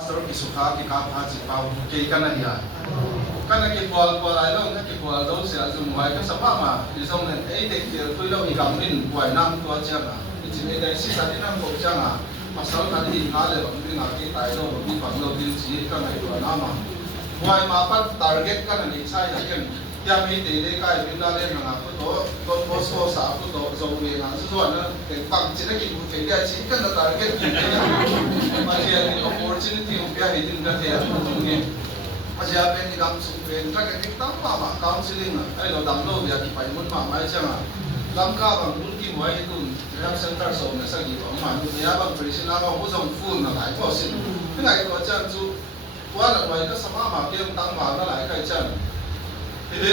Pastor Kisuka ki kapha chi pau ke kana ya kana ki bol ai lo na ki bol do sia zu mai ka sama ma ki song ne ei de ki thui lo I kam min wai nam to cha ma chi me dai si sa ni nam ko cha ma pasal ka ni nga le bang ni nga ki tai lo ni pang lo bil chi ka ngai to na ma wai ma pat target kana ni sai ya ken ya mi de le kai bin la le na ko to post ko sa ko to zo we na zo na ke pang chi na ki bu ke ya chi kan target ma ya ni opportunity of ya hidin ka ya ni asia pen ni dam su pen tra ke tam ma counseling ai lo dam lo ya ki pai mun ma mai cha ma lam ka bang mun ki moi tu ram center so na sa gi ma ni ya bang prison na ba ho zong fu na lai ko sin ni ngai ko cha chu wa la wai ka sama ma ke tang ma na lai kai cha thì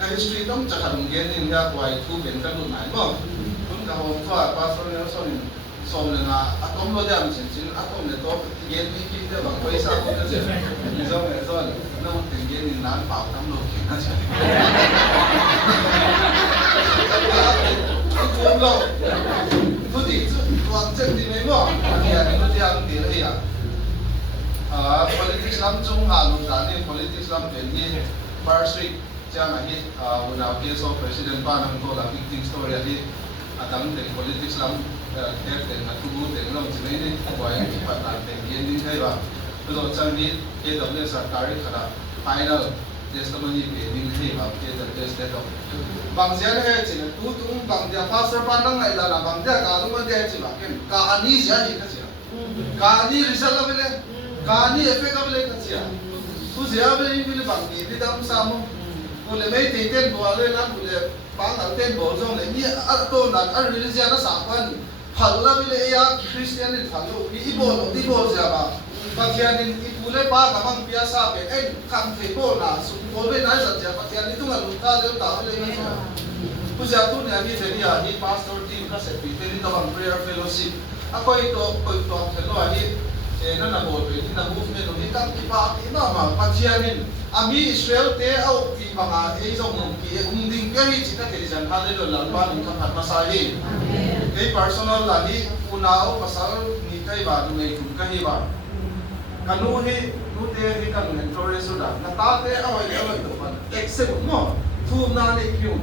cái history đó chắc hẳn nghe nên ra quay thu biển cái luận này mà cũng cả hôm qua pastor nhớ xong là atom lo đem chính atom này to nghe đi đi để bằng quay sao cũng được như vậy rồi nó tiếng nghe nên nán bảo tâm lo kia nó chứ cũng lo tôi thì toàn chân thì mấy mà thì nó đi ăn thì đấy politics lắm chung hà luôn đã nên politics lắm đến như Bar Street Jang ahi unau case of President Panam ko la victim story ahi adam de politics lam care de na tu de no chine ni wai ki pata de yen din thai ba to chang ni ke w sarkari khara final testimony be din thai ba ke the test of bang jan he chine tu tung bang dia pastor panang ai la bang dia ka lu ma de chi ba ken ka ani sia hi ka sia ka ani result bele ka ani effect bele ka sia tu sia bele bang ni bi dam samu Kule mấy thì tên bộ lên lắm kule bang ở tên bộ trong này như ở tôn là ở religion nó sạc hơn hẳn là bây giờ Christian thì hẳn là đi bộ gì à bà thiên thì kule ba cái mang bia sa về anh khăm thấy bộ là sung bộ bên này rất là bà thiên thì tung là lụt ta đều tạo lên như thế bây giờ tu này như thế này đi pastor team các sẽ bị tên đi tao bằng prayer fellowship à coi to thế lo đi nó là bộ về thì là movement nó đi các cái ba cái mà bà thiên ami Israel te au ki banga e zong ki ding ke hi chita ke jan hale lo la ba ning khat masahi ke personal la hi unao pasal ni kai ba du nei kun ka hi ba kanu hi nu te hi kan nen tore su da na ta te awai le awai to ban except mo thu na le kyu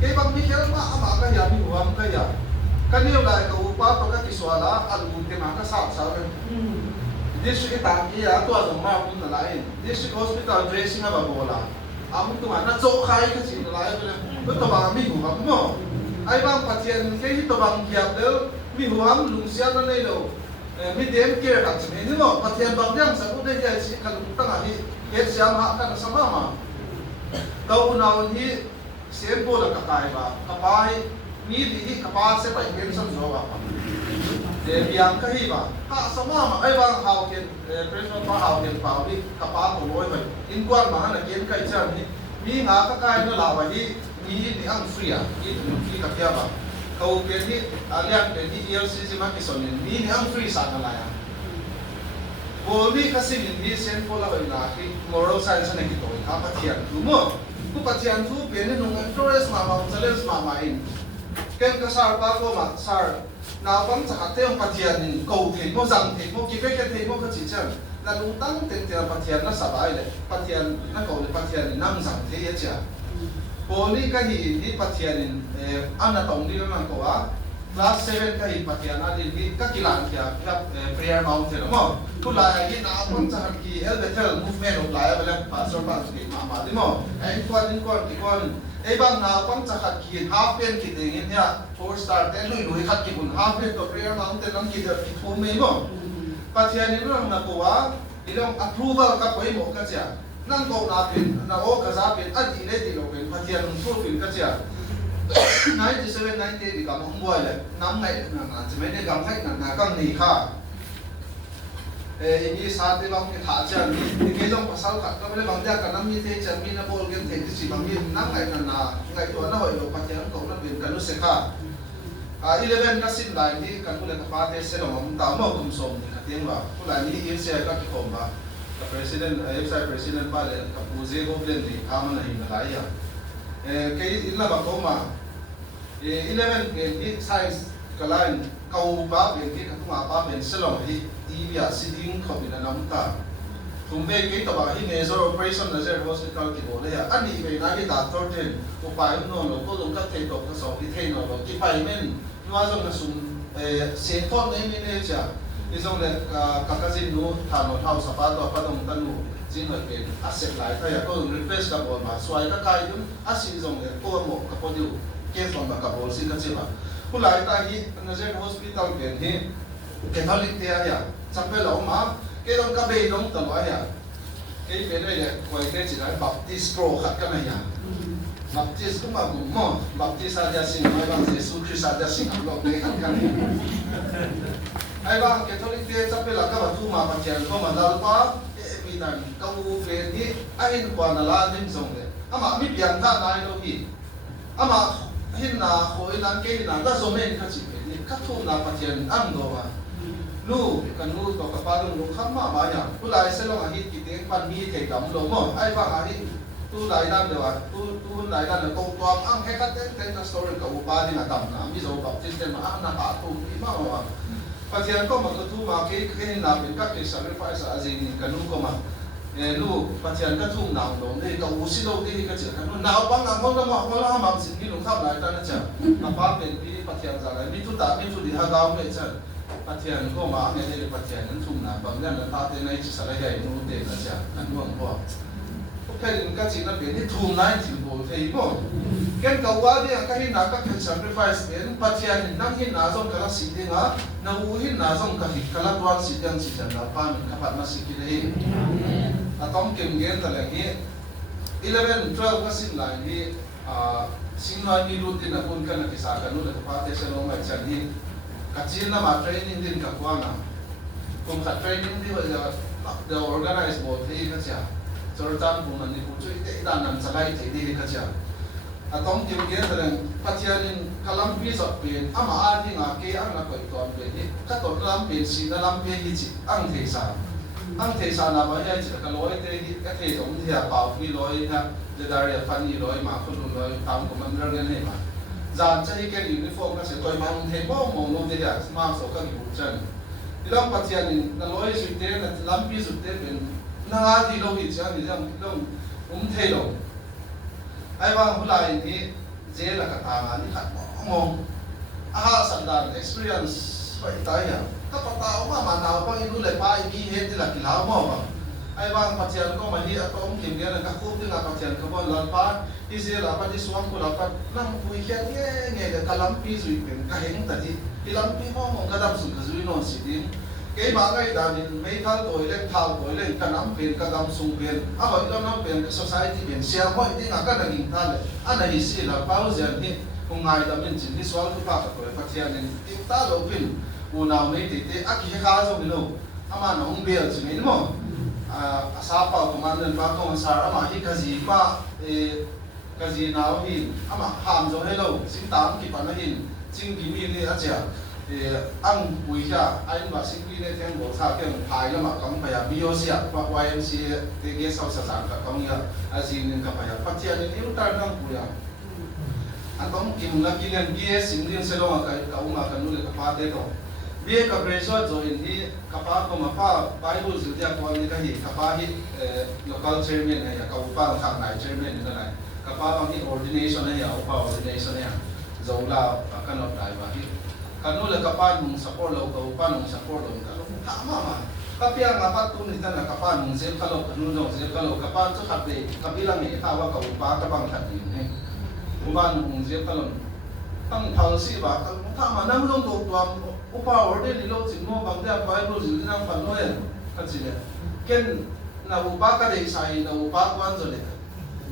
ke bang mi khel ma ama ka ya mi huam ka ya kaniu la ka upa to ka ki swala al te ma ka sa sa district tangki ya tu azam ma pun na lain district hospital dressing apa bola amu tu mana cok khai ke sini lain tu tu bang mi hu ham mo ai bang pasien ke hi tu bang kiap del mi hu ham lung sia na nei lo mi dem ke ka chme ni mo pasien bang yang sa ku dei ja si kan tang hi ke siam ha kan sama ma kau naun hi sem bo la ka kai ba ka pai ni di ka pa se pai ken sam zo ba de biang ka hi ba ka sama ma ai bang hau ken president pa hau ken pa bi ka pa ko loi ba in kwan ma na ken kai chan ni mi nga ka kai no la ba hi ni ang free a ni free ka kya ba kau ken ni alian ken ni ELCC ma ki son ni ang free sa na la ya bo ni ka sim ni sen ko la ba na ki moral science na ki to ka pa thian tu mo ku pa thian tu pe ni no interest ma challenge ma in ken ka sar pa ko ma sar nào vẫn chắc hẳn theo phát triển cầu thì có rằng thì có cái thì có cái chỉ chân là đúng tăng tiền tiền phát triển nó sắp ai đấy phát triển nó cầu để phát triển năm rằng thế ấy chứ cô ní cái gì đi phát triển anh là tổng đi nó cầu á class 7 cái gì phát triển anh đi các kỳ làng kia các prayer mountain đúng không cô lại cái nào vẫn chắc hẳn cái elevator movement của lại vậy là pastor cái mà đúng không anh quan ai bang nào vẫn chắc hẳn cái half pen cái gì nhá 4 star te lui khat ki bun half pen to prayer mountain nam ki der ki thu me mo pathian ni rang na ko wa ilong approval ka poi mo ka cha nang ko na pin na o ka za pin a di le di lo pin pathian thu pin ka cha 97 90 di ka mo ngoi le nam ngai na chme ne gam thai na kang ni kha ini sa te bang ke tha cha ni ke jong pasal khat ka le bang ja ka nam ni te cha mi na bol gen te chi bang mi nam ngai na ngai to na hoi lo pathian ko na pin ka lu se kha 11 ka sin lai ni kan kula ka pa te se lo mam ta mo kum som ni ka tiang ba kula ni il se ka ki khom ba ka president president pa le ka puze go blen ni ama na hin la ya ke illa ba ko ma 11 ke ni size ka lain kau ba ben ki ka tu ma pa ben se lo hi TV à sitting khopin anam ta tumbe ke to ba hi major operation laser hospital ki bole ya ani ve na hi doctor ten upai no lo ko dong ka the to ka so ki the no lo ki pai men nuwa jong na sum se thon nei ne cha izong le ka jin nu tha no thau sa pa to pa dong tanu jin ha ke asset lai ta ya ko request ka bol ma swai ka kai dum asin jong le ko mo ka po diu ke from ka bol sin ka chiba pulai ta hi nazer hospital ken hi Catholic te ya chapel lo ma ke dong ka be dong ta lo ya ke pe ne ya ko ke chi lai baptist pro khat ka na ya baptist ko ma mo baptist a ja sin mai bang Jesus Christ a ja sin lo ke kan kan ai bang Catholic te chapel ka ba tu ma pa chen ko ma dal pa mi tan ka u fe ni ai in kwa na la din song le ama mi pian tha nai lo hi ama hin na ko ilan ke na da so men ka chi ni ka thu na pa chen am do ma lu kan lu to ka pa lu kham ma ba ya tu lai se lo hi ki te pan mi ke dam lo mo ai ba ha hi tu lai dan de wa tu lai dan ko to ang he ka ten na story ka u ba ni na dam na mi zo baptist ten ma na ka tu i ma wa pa chen ko ma ko tu ma ke na bin ka ke sacrifice a jin kan lu ko ma lu pa chen ka thu na lo ne ka u si lo de ka che kan na ba na mo na ma la ma sin ki lu kham lai ta na cha na pa ben pi pa chen za lai mi tu ta mi tu di ha ga me cha Patian ko ma nge ne patian nan thum na bang nan ta te nai chi sa lai dai nu te na cha kan nuang ko okay in ka chi na be ni thum nai chi bo thei bo ken ka wa de ka hi na ka kan sacrifice en patian nang hi na zong ka si de nga na u hi na zong ka hi kala twan si dang si chan na pa min ka pat na si ki le atom kem gen ta le hi 11 12 ka sin lai ni sinwa ni rutin na kun ka na ki sa ka nu na pa te se no ma chan ni kacil nama training din kakuana, kung ka training di wala the organized board di kacya, certain kung mani puso ite idanan sakay ite di kacya. Atong tiwagyan talang patiyanin kalampi sa pin, ama adi nga kaya ang nakoy pin, kato lampin si na lampin hiti ang tesa na ba ya chika kaloy te kate dong dia pau pi loy na jadari fani loy ma khulu loy tam commander ne ma Zan cai ke uniform na se toy mang the mo mo no de ya ma so ka gi chan ilang patian na loi su te na lampi su te ben na di lo hi chan ni jam long the lo ai ba hulai ni je la ka ta ni khat mo aha sandan experience pai ta ya ka pata ma ma na pa i lu le pa i bi he ti la ki la mo ba ai ba patian ko ma hi atom kim ge na ka khu ti na patian ka bon lan pa isi rapat di suam ko rapat nang puikian nge kalampi zui pen kaheng tadi kalampi mo kadam sun kazui non sidin ke bangai danin mai thal toilet thal toilet kanam pen kadam sung pen aba ilo nam pen society pen sia mo ti ngaka naging thal ana isi la pausian ni kungai damin chin ni swal tu pa ko patian ni ta lo pin una mai ti te aki ha zo bilo ama nong bel chin mo asapa commander pa ko sar ama hi kazi pa kazi nào hin ama ham zo hello sin tam ki pan hin jing ki mi ne a cha ang pui kha ai ma sin wi ne theng bo tha ke phai la ma kam pa ya bio sia pa ymc te ge sau sa sang ka kam ya a jin nin ka pa ya patia ne ni utar nang pu ya atom kim la ki len bie sin din se lo ka ka uma ka nu le ka pa de to bie ka preso zo in hi ka pa ko ma pa bible zu dia ko ni ka hi ka pa hi local chairman ya ka upa khang nai chairman ni na kapag ang ordination na niya, upa ordination na niya, zawla kanot tayo ba? Kanula kapag nung sapor law ka upa nung sapor law ka, tama ma. Kapag nga patunit na kapag nung zel kalaw kanuna zel kalaw kapag sa kape kabilang ni itawa ka upa kapag katin upa nung zel kalaw tang policy ba tama nang long to tuam upa order nilo sin mo bang dia Bible zil nang panoyan kasi ken na upa ka de sai na upa kwan zo le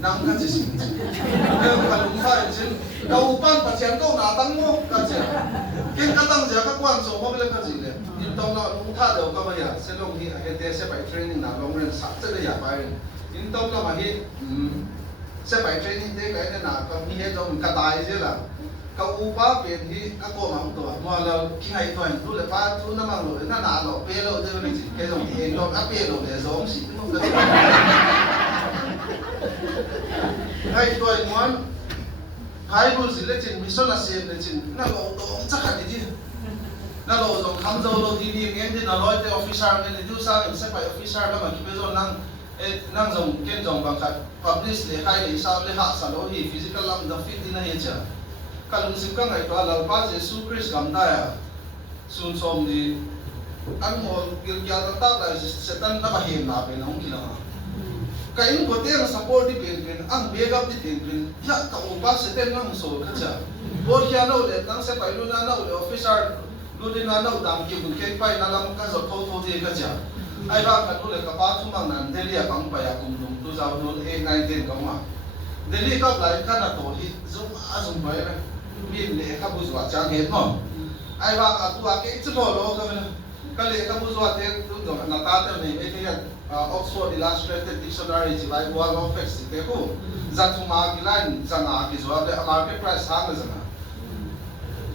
nang ka sin kaya kalung sa sin kaupan pasyan ko na tang mo kasi ken katang ja ka kwan so mo bile ka sin le in tong na lu tha do ka ba ya se long hi he de se bai training na long ren sa se de ya bai in tong na ma hi se bai training de ka na ka mi he jong ka dai je la ka upa pen hi ka ko ma to mo la ki hai toan tu le pa tu na ma lo na na lo pe lo de ni ke jong hi lo a pe lo de zong si mo ka hai toy mon hai bu zile chin mission la se le chin na lo to cha kha di na lo zong kham zo lo di di ngem di na loi te officer nge du sa nge se pai officer la ma ki be zo nang zong ken zong bang khat publish le khai le sa le ha sa lo hi physical lam da fit na ye cha kalung sim ka ngai to la pa Jesus Christ gam da ya sun som di an mo gil kya ta ta setan na ba him na pe na ong kila kain ko te na support di pen ang backup di pen ya ka o ba seten nang so ka cha bo kya no le tang se pai lu na no le officer lu din na no dam ki bu ke pai na lam ka zo tho di ka cha ai ba ka lu le ka pa thu mang nan Delhi a pang pa ya kum dum 2019 ka ma Delhi ka lai ka na to hi zo a zum bai na min le ka bu zwa cha nge mo ai ba ka tu a ke chu lo ka na ka le ka bu zwa te tu do na ta te ne me ke ya Oxford Illustrated Dictionary ji bai wall of facts te ko zatuma gilan zanga ki zwa de market price ha na zanga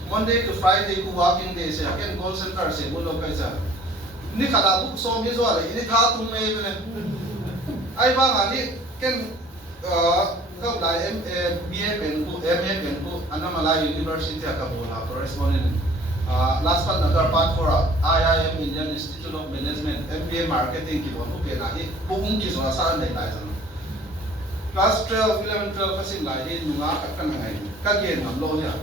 Monday to Friday ku working day se ken call center se mo lo kai cha ni khala bu so mi zwa le ni tha tum me ne ai ba nga ni ken ka lai BA pen ku MA pen ku Annamalai University ka bola correspondent last but not part for IIM Indian Institute of Management MBA Marketing ki bon ke na hi bung ki so sa nei lai jang class 12 11 12 ka sin lai hi nunga ka kan ngai ka gen ngam lo ya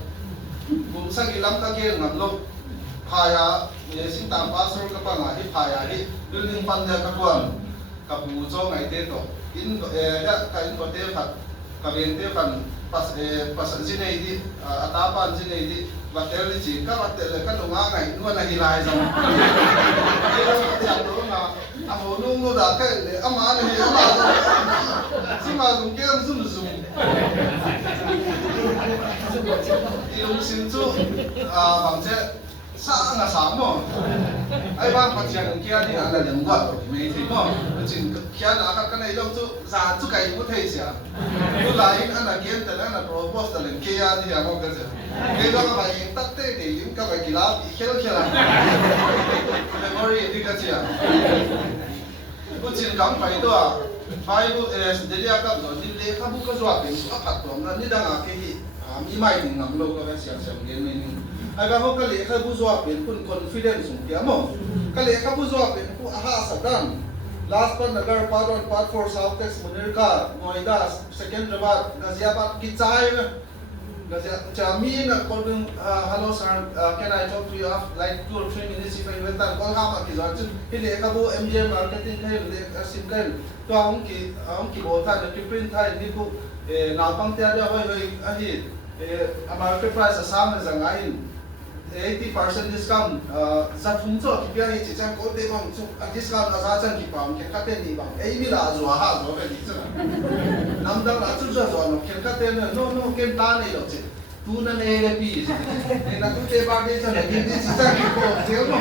bung sang ki lam ka gen ngam lo phaya ye sin tam pastor ka pa nga hi phaya hi building pan ya ka kwan ka bu cho ngai te to in ya ka in ko te phat ka ben te pan pas sin nei di ata pan sin nei di batel ni chi ka batel ka no nga ngai no na hilai jam ke lo ka to na amo nu no da ka le ama ni ama si ma zum ke zum zum yung sin chu bang che sa nga sa mo ai ba pa chiang kia ni ana leng wa me thi mo chin kia na ka ka nei lo chu za chu kai mu thei sia tu lai ana gen ta na propose ta leng kia ni ya mo ka che ke lo ka bai tak te de lim ka bai kila khel khela memory di ka chia ku chin kam pai to Bible es delia ka zo din le ka bu ka zo pe su aphat to na ni da nga ke hi mi mai ni ngam lo ka sia sia gen me ni ai ba ho ka le ka bu zo pe kun confidence um ya mo ka le ka bu zo pe ku aha sa dan last part nagar part 4 south tex Munirka Noida Secunderabad Ghaziabad ki chai Jami na calling hello sir can I talk to you after like 2 or 3 minutes if I went and call hama ki zan hile ka bu MJ marketing khai le sim kai to ang ki bo tha na ki print thai ni ku na pang tia ja hoi hoi a hi market price asam na zanga in 80% discount sa thum cho ki pia hi chi chang ko te bang chu discount na sa chang ki pam ke ka te ni bang ei mi la zo ha zo ka ni chang nam dang la chu zo no ke ka te no ke ta nei lo chi tu na ne le pi ne na tu te ba de cha ne ki chi chang ki ko te no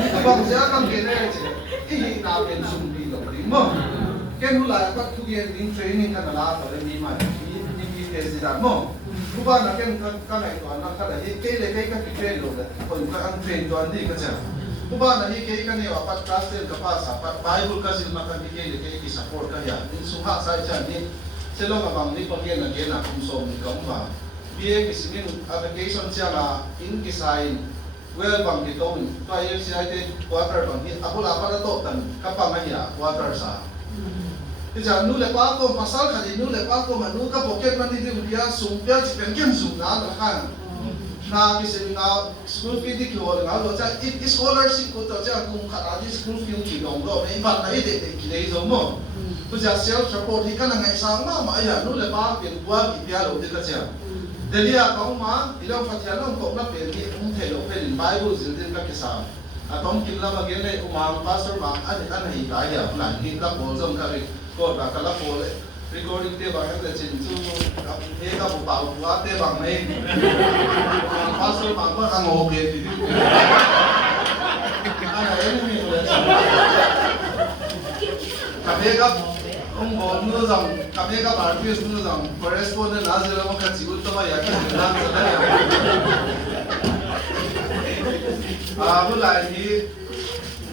ni to bang ja kam ke ne chi hi na ben sum bi lo ri mo ke nu la ka tu ye in training ka na la to le ni ma ni ke si da mo Kuba na ken ka nai to na ka da hi ke le ke ka ki train lo da kon ka ang train to andi ka cha Kuba na hi ke ka ni wa pat class ten ka pa sa pat Bible ka sil ma ka ke le ke ki support ka ya in su ha sai cha ni se lo ka bang ni pa ke na kum so ni ka ma bie ki simin application cha na in ki sai well bang ki to to ai si ai te quarter bang ni apula pa na to tan ka pa ma ya quarter sa Ija nu le pa ko masal khali nu le pa ko manu ka pocket money di ulia sumpia chipen kem zum na na khan na ki se na school fee di ko na lo cha i scholarship ko to cha kum khara di school fee ki dong do me ban na ide de ki le zo mo tu ja self support hi kana ngai sang ma ma ya nu le pa pen bua ki pia lo de ka cha delia ka ma ilong fathia long ko na pe ni the lo pe in Bible zil din ka ke sa atom kim la ma gen le umang pastor ma an hi ka ya plan hi ka bol zong ka ri ko ba kala pole recording te bang le chin chu he ka bu pau wa te bang nei pastor ma ma ang o ke ti ana ni le ka he ka bo nu zang ka he ka bar pi nu zang correspondent na zela mo ka chi to ma ya ki na bu lai ni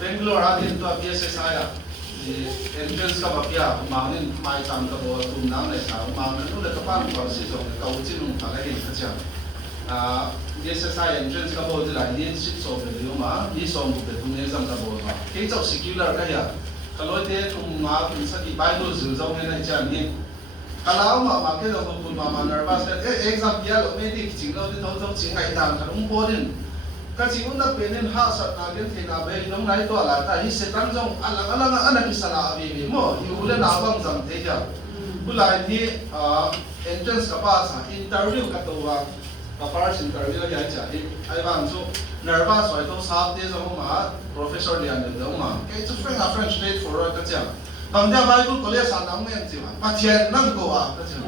Bangalore adin to PSSI entrance ka bakya mangin mai tam ka bo tum nam le sa mang nu le ka pan ko si so ka u chin ka le ka cha SSI entrance ka bo dila ni sit so be ma ni so mu be tung exam ka bo ma ke chau secular ka ya kalote tum ma kun sa ki bible zu zo ne na cha ni kalau ma ke lo pun ma nervous exam dia lo me di ching lo di to to ching ai dan ka ung bo din ka ching un na pe nen ha sa na gen the na be nong nai to la ta hi se tang jong alang alang ana ki sala abi mo hi ule na bang jam the ja bulai ni entrance ka pa sa interview ka to wa first interview ya cha ai bang chu nervous soi to sap de zo ma professor lian de do ma ke chu friend a friend straight forward ka cha bang ja bible college san nang men chi ma chen nang ko wa ka cha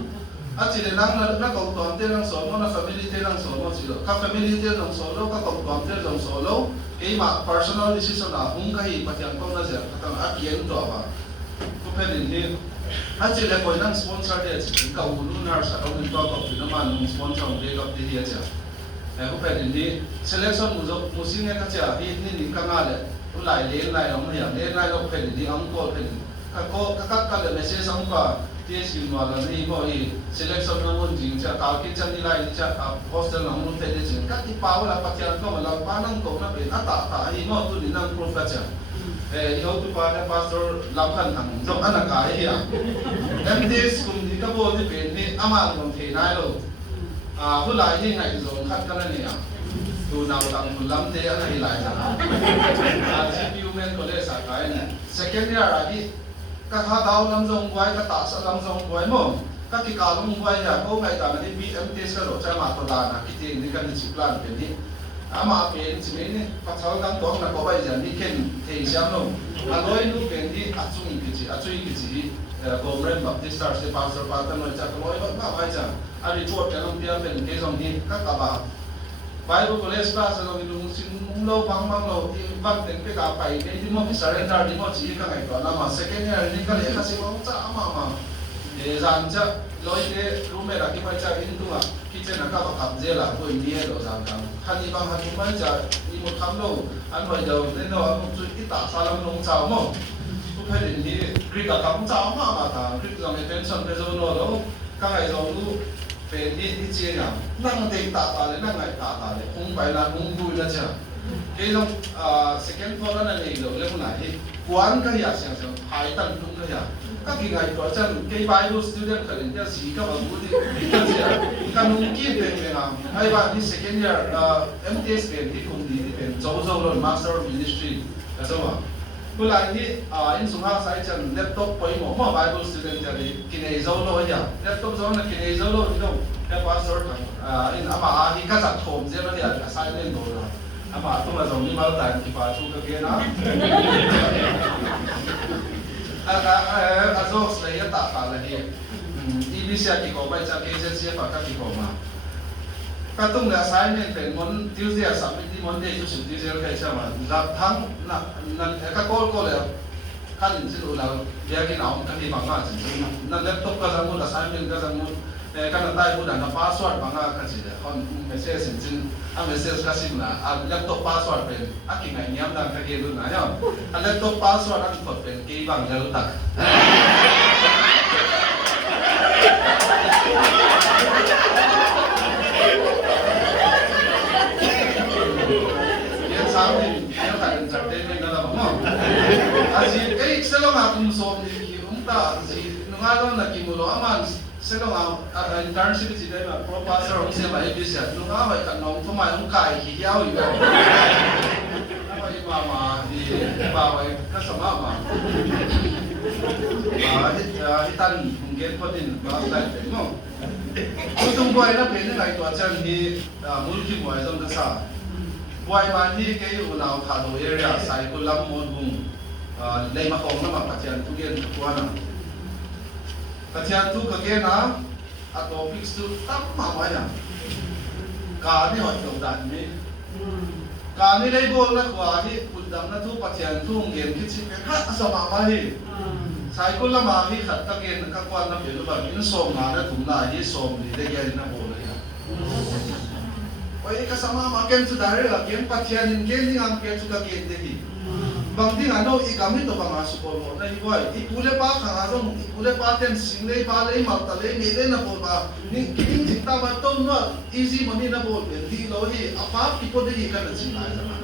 a chi de nang na ko tom te nang so mo na family te nang so mo chi lo ka family te nang so lo ka ko tom te nang so lo ke ma personal decision na hung ka hi patyan ko na ja ka a kien to ba ko pe din hi Aci le koi nang sponsor dia cik, kau ulu nar sakau ni kau kau tu nama nung sponsor dia kau dia aja. Aku pernah di selection musiknya kaca, ini ni kangal le, ulai le lai orang ni, le lai kau pernah di angkor pernah. Kau kakak kalau message angkor, dia sih malah ni kau selection namun jing cak, kau kita ni lai cak hostel namun pernah jing, kat di pawal apa cak kau malah panang kau nak pernah tak, ini mau tu di nang proof kaca. Ikaw tu pada pastor lakukan tang jom anak kaya ya. MTS kum di kabo di pen ni amal kum tenai lo. Hulai ni ngai zon kat kana ni ya. Tu naw tang hulam te ana hilai sa. GPU men college sa kai ni. Second year lagi ka ha daw lam jong buai ka ta sa lam jong buai mo. Ka ki ka lam buai ya ko ngai ta ni MTS ka ro cha ma to da na ki ti ni kan ni plan pen ni. Ama pen si ni pathal kang tong na ko bai jan ni ken thei siam lo aloi nu pen ni achui kichi Gomren Baptist Church se pastor patan no cha loi ba bai cha a report ka long pia pen ke jong ni ka ka ba Bible college class lo ni lu sin lo bang lo ti bang ten pe ka pai ke di mo surrender di mo chi ka ngai to na ma second year ni ka le ka si mo cha ma jan cha loi te room me ra ki pai cha in tu a kitchen ka ba kam je la ko ni lo jan ka khani bang ha tu man cha ni mo kham lo an hoi do ne no an chu ki ta sa lam long chao mo ku phe din ni kri ka kam chao ma ta kri ka me tension pe zo no lo ka ngai zo lu pe ni chi ya nang te ta le nang ngai ta le hung bai la hung bu la cha ke long second floor na nei lo le na hi kuan ka ya sia sia hai tan tung ka ya các kỳ ngày có chân cái Bible student phải đến theo sĩ các bạn muốn đi cái gì các nông kia về làm hay bạn đi second year MTS về thì cùng đi về dấu rồi Master of Ministry là sao ạ? Cứ lại đi in xuống hàng sai chân laptop với một Bible student thì cái này dấu rồi nhỉ? Laptop dấu là cái này dấu rồi không? Cái pastor in ama hi các dạng thồm dễ nó thì sai lên rồi ama tôi mà giống như mà tại cái bà chú cái kia đó Azos là hiện tại là gì? IBC thì có bài trang agency và các thì có mà. Các tung là sai nên phải muốn tiêu diệt sản phẩm đi muốn để cho sự tiêu diệt cái sao mà gặp thắng là các cô là các nhân sự là dia cái nào các thì bằng mà chỉ là laptop các dạng muốn là sai nên các dạng muốn các là tay muốn là password bằng cái gì đấy còn message chính message cái gì là laptop password bên cái ngày nhắm đang cái gì luôn này nhá laptop password anh thuật bên cái bằng cái tắc yang sama ni yang tak entertainment dalam apa? Asyik selalu aku musuh ni kita si nungalon lagi mulu aman selalu internship si dia mah professor orang siapa ABC nungal baik kan nong tu mai nong kai hiau juga. Apa ini mama di bawah kesama mah. Hitan mungkin potin bahasa lain mo. Kung buhay na pwede na ito at siya hindi mulki buhay itong kasa. Buhay man hindi kayo na kato area sa ito lang mo kung lay makong na makatiyan ito yan kuha na. Katiyan ito kagyan na at topics ito tama ba yan? Kani o ito dami. Kani lay bol na kuha ni pundang na ito patiyan ito ang gen kitsin ha asa mamahi. Sai ko lama hi khat ta gen ka kwan na pelu ba in som na da thum na hi som ni de gen na bo la ya oi ka sama ma ken su dare la gen pathian in gen ni am ke chu ka gen de hi bang ding ano igamit to bang asupol mo na hiwai ipule pa kangazong ipule pa ten single pa le maltale ngele na po ba ni kining jikta ma to no easy money na po di lo hi apa tipo de ka na sinai sama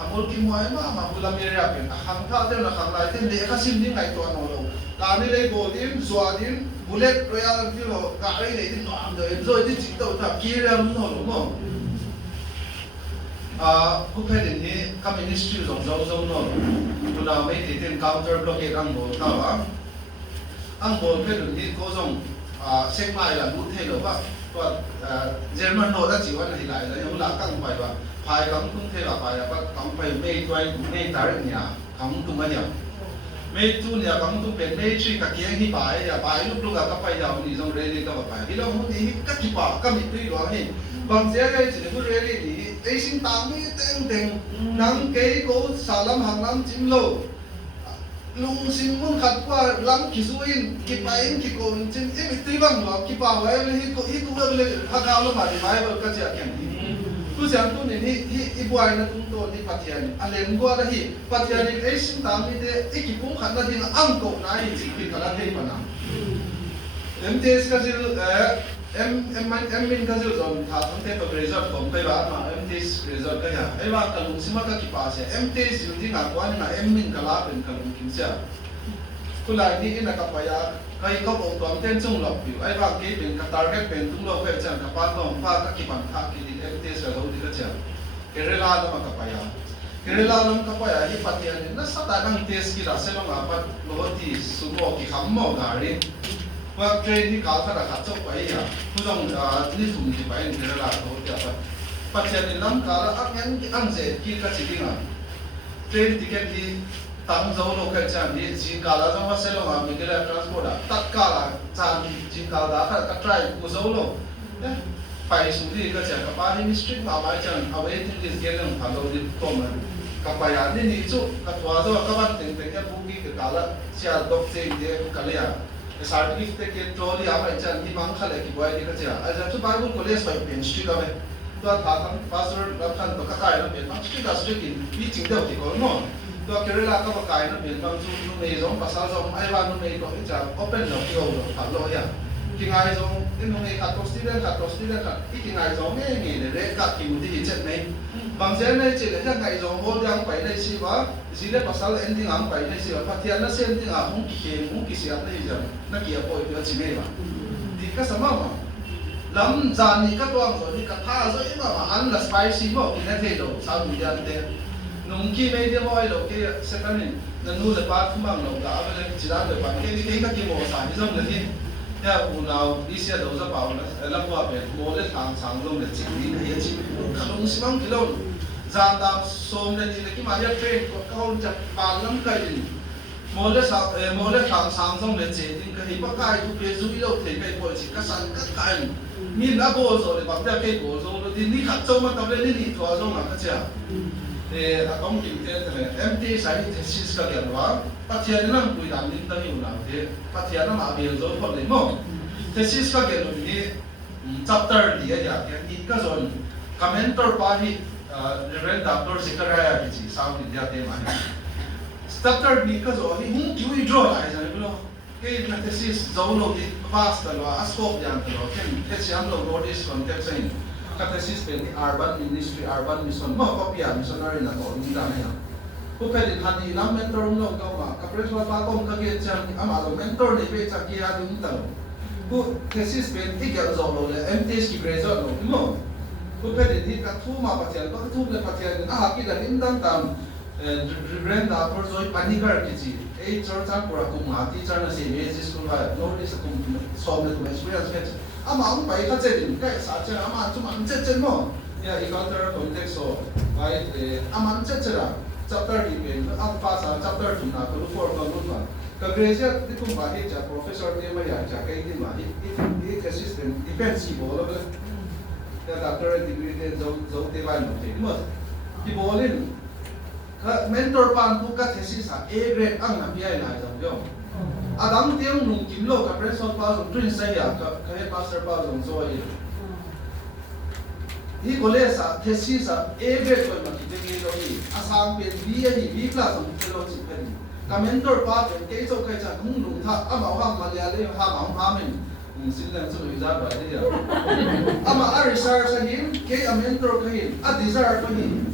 amol ki mo ay ma bula meria pen akhang tha de na khang lai ten de ka sim ding ai to ano lo ka ni le bodin zuadin bullet royal filo ka ai le din no am de zo di jikta ta kira no lo mo cũng phải đến như các ministry giống giống nó tụi nào mấy thì tên counter blockade ăn bồn tao ăn bồn phải được như có giống xem mai là muốn thay đổi vậy và German nó đã chịu anh thì lại là những lá căng phải và phải cắm cũng thay là phải là cắm phải mấy toai mấy tái nhà cắm cũng mấy nhiều mấy tu nhà cắm cũngเป็นmấy chuyện các kiện thì phải lúc lúc các phải giàu thì giống ready các phải thì đâu muốn thì các kỳ bảo các mình tuy đó thì bằng giá cái chỉ muốn ready thì ấy sinh tám mươi tên nắng cái cố xả lắm hàng năm chín lô lung sinh muốn khát qua lắm kỳ suin kỳ bài kỳ cố trên em tuy bằng nó kỳ bảo vậy hi cũng được phát cao lắm mà thì phải vào cái chuyện tu xem tu nên hi buai na tung to ni patian alen gua da hi patian ni ấy sinh tám mươi thế ấy kỳ cũng khát là thì ăn cổ này chỉ kỳ cả là thế mà nào em thế cái gì em mình cái gì rồi thà thông thế có result cũng phải bảo mà em thế result cái gì ấy bảo cái lúc xí mà cái kỳ pass em thế sử dụng ngã quan là em mình cái lá bên cái lúc kiếm sao tu lại đi cái cái phải cái có bộ toàn tên trung lọc biểu ấy bảo cái bên cái target bên trung lọc phải chẳng cái pan đồng pha cái kỳ bản thà cái em thế sử dụng cái chẳng cái rela đó mà cái phải cái rela đó cái phải hi patian nó sát đang test cái là sẽ nó ngã bắt nó thì số một cái khám mỏ gari và train thì cao thật là khát chốc vậy à, cứ dòng đi thùng thì phải như thế là thôi chứ vậy. Phát triển thì lắm cả là ăn dễ kia cái gì à, train ticket thì tăng dấu lô cái chẳng thì chỉ cả là trong xe lô mà mình cái là transport à, tất cả là chẳng chỉ cả là các trai của dấu lô, phải xuống đi cái chẳng các bạn đi street mà phải chẳng, ở đây thì cái này phải lâu đi công mà, các bạn đi đi chỗ các toa rồi các bạn tính cái booking cái cả là xe độc xe thì cái này à. Certificate trolley apa macam ni mang khala ki boy di kacha aja tu Bible college by pen street ave tu tha tham pastor laphan to kakai no pen mang street da street in bi ching deu ti ko no tu Kerala ka kai no pen mang chu no nei zong pasal zong ai wa no nei ko cha open no ki ho no tha lo ya ki ngai zong in no nei khat student khat ki ngai zong nge ne re ka ki mu ti chet nei bang zen nei che le ngai zong hol yang pai nei si wa zile pasal ending ang pai nei si wa pathian na sem ding a hung ki siap nei jam na kia poi dia chi me ma di ka sama ma lam jan ni ka tuang zo ni ka tha zo i ma an la spicy mo ki na the do sa mi dan te nung ki me de mo ai lo ke second ni na nu le pa thum ang lo da ave le chi dan le pa ke ni ka ki mo sa ni zong le ni ya u nào đi xe đầu ra bảo là lâm qua về mo le thang sang zong le chi ni na ye chi ka long simang kilo jan dam som le ni le ki ma ya train ko ka hon cha pa lam kai ni mole thang sang song le che tin ka hi pa kai tu pe zu lo the kai po chi ka san ka kai min na bo zo le ba ta kai bo zo lo din ni khat zo ma ta le ni thwa zo ma ka cha a tong kim te te MT sai thesis ka ya wa pathian nam pui dam nin ta hi na te pathian na ma be zo pho le mo thesis ka ke lo ni chapter dia ya ke ni ka zon commenter pa hi Reverend Dr. Zikaria ki chi South India te ma chapter ni ka zo hi hung ki withdraw lại rồi bro cái là thesis dấu lâu thì vast là scope yang to ken cái siam lo notice context in ka thesis pen urban ministry urban mission mo copy missionary na to ni da na ko pe din han ni lam mentor lo ka ma ka preswa pa kom ka ge chang ama lo mentor ni pe cha ki ya dum ta ko thesis pen ti ga zo lo le MTS ki result lo mo ko pe din ni ka thu ma pa tian pa thu le pa tian a ha ki da in dang tam Reverend Dr. Joy Panigar kichi ei church ang pura kuma teacher na si Jesus ko ba notice kum som na experience get ama ang pai ka chen kai sa chen ama chu man chen mo ya encounter context so ai ama chen chapter di ben ang pa sa chapter 2 na ko for ka lu ba ka graduate di kum ba hi cha professor ni ma ya cha kai di ma hi assistant defensive bolo ba ya doctorate degree de zo de ba no te mo di bolin mentor pan tu ka thesis a grade ang na pi ai lai jong yo adam tiang nung kim lo ka principal pa so twin sai ya ka he pastor pa jong so ai hi college sa thesis sa grade ko ma ki lo ni asam pe b hi b plus ang lo chi pe ni ka mentor pa pe ke so kai cha khung lu tha ama wa ma ya le ha ma ha men sin lang so ri za ba de ya ama a research sa hin ke a mentor ka hin a desire pa hin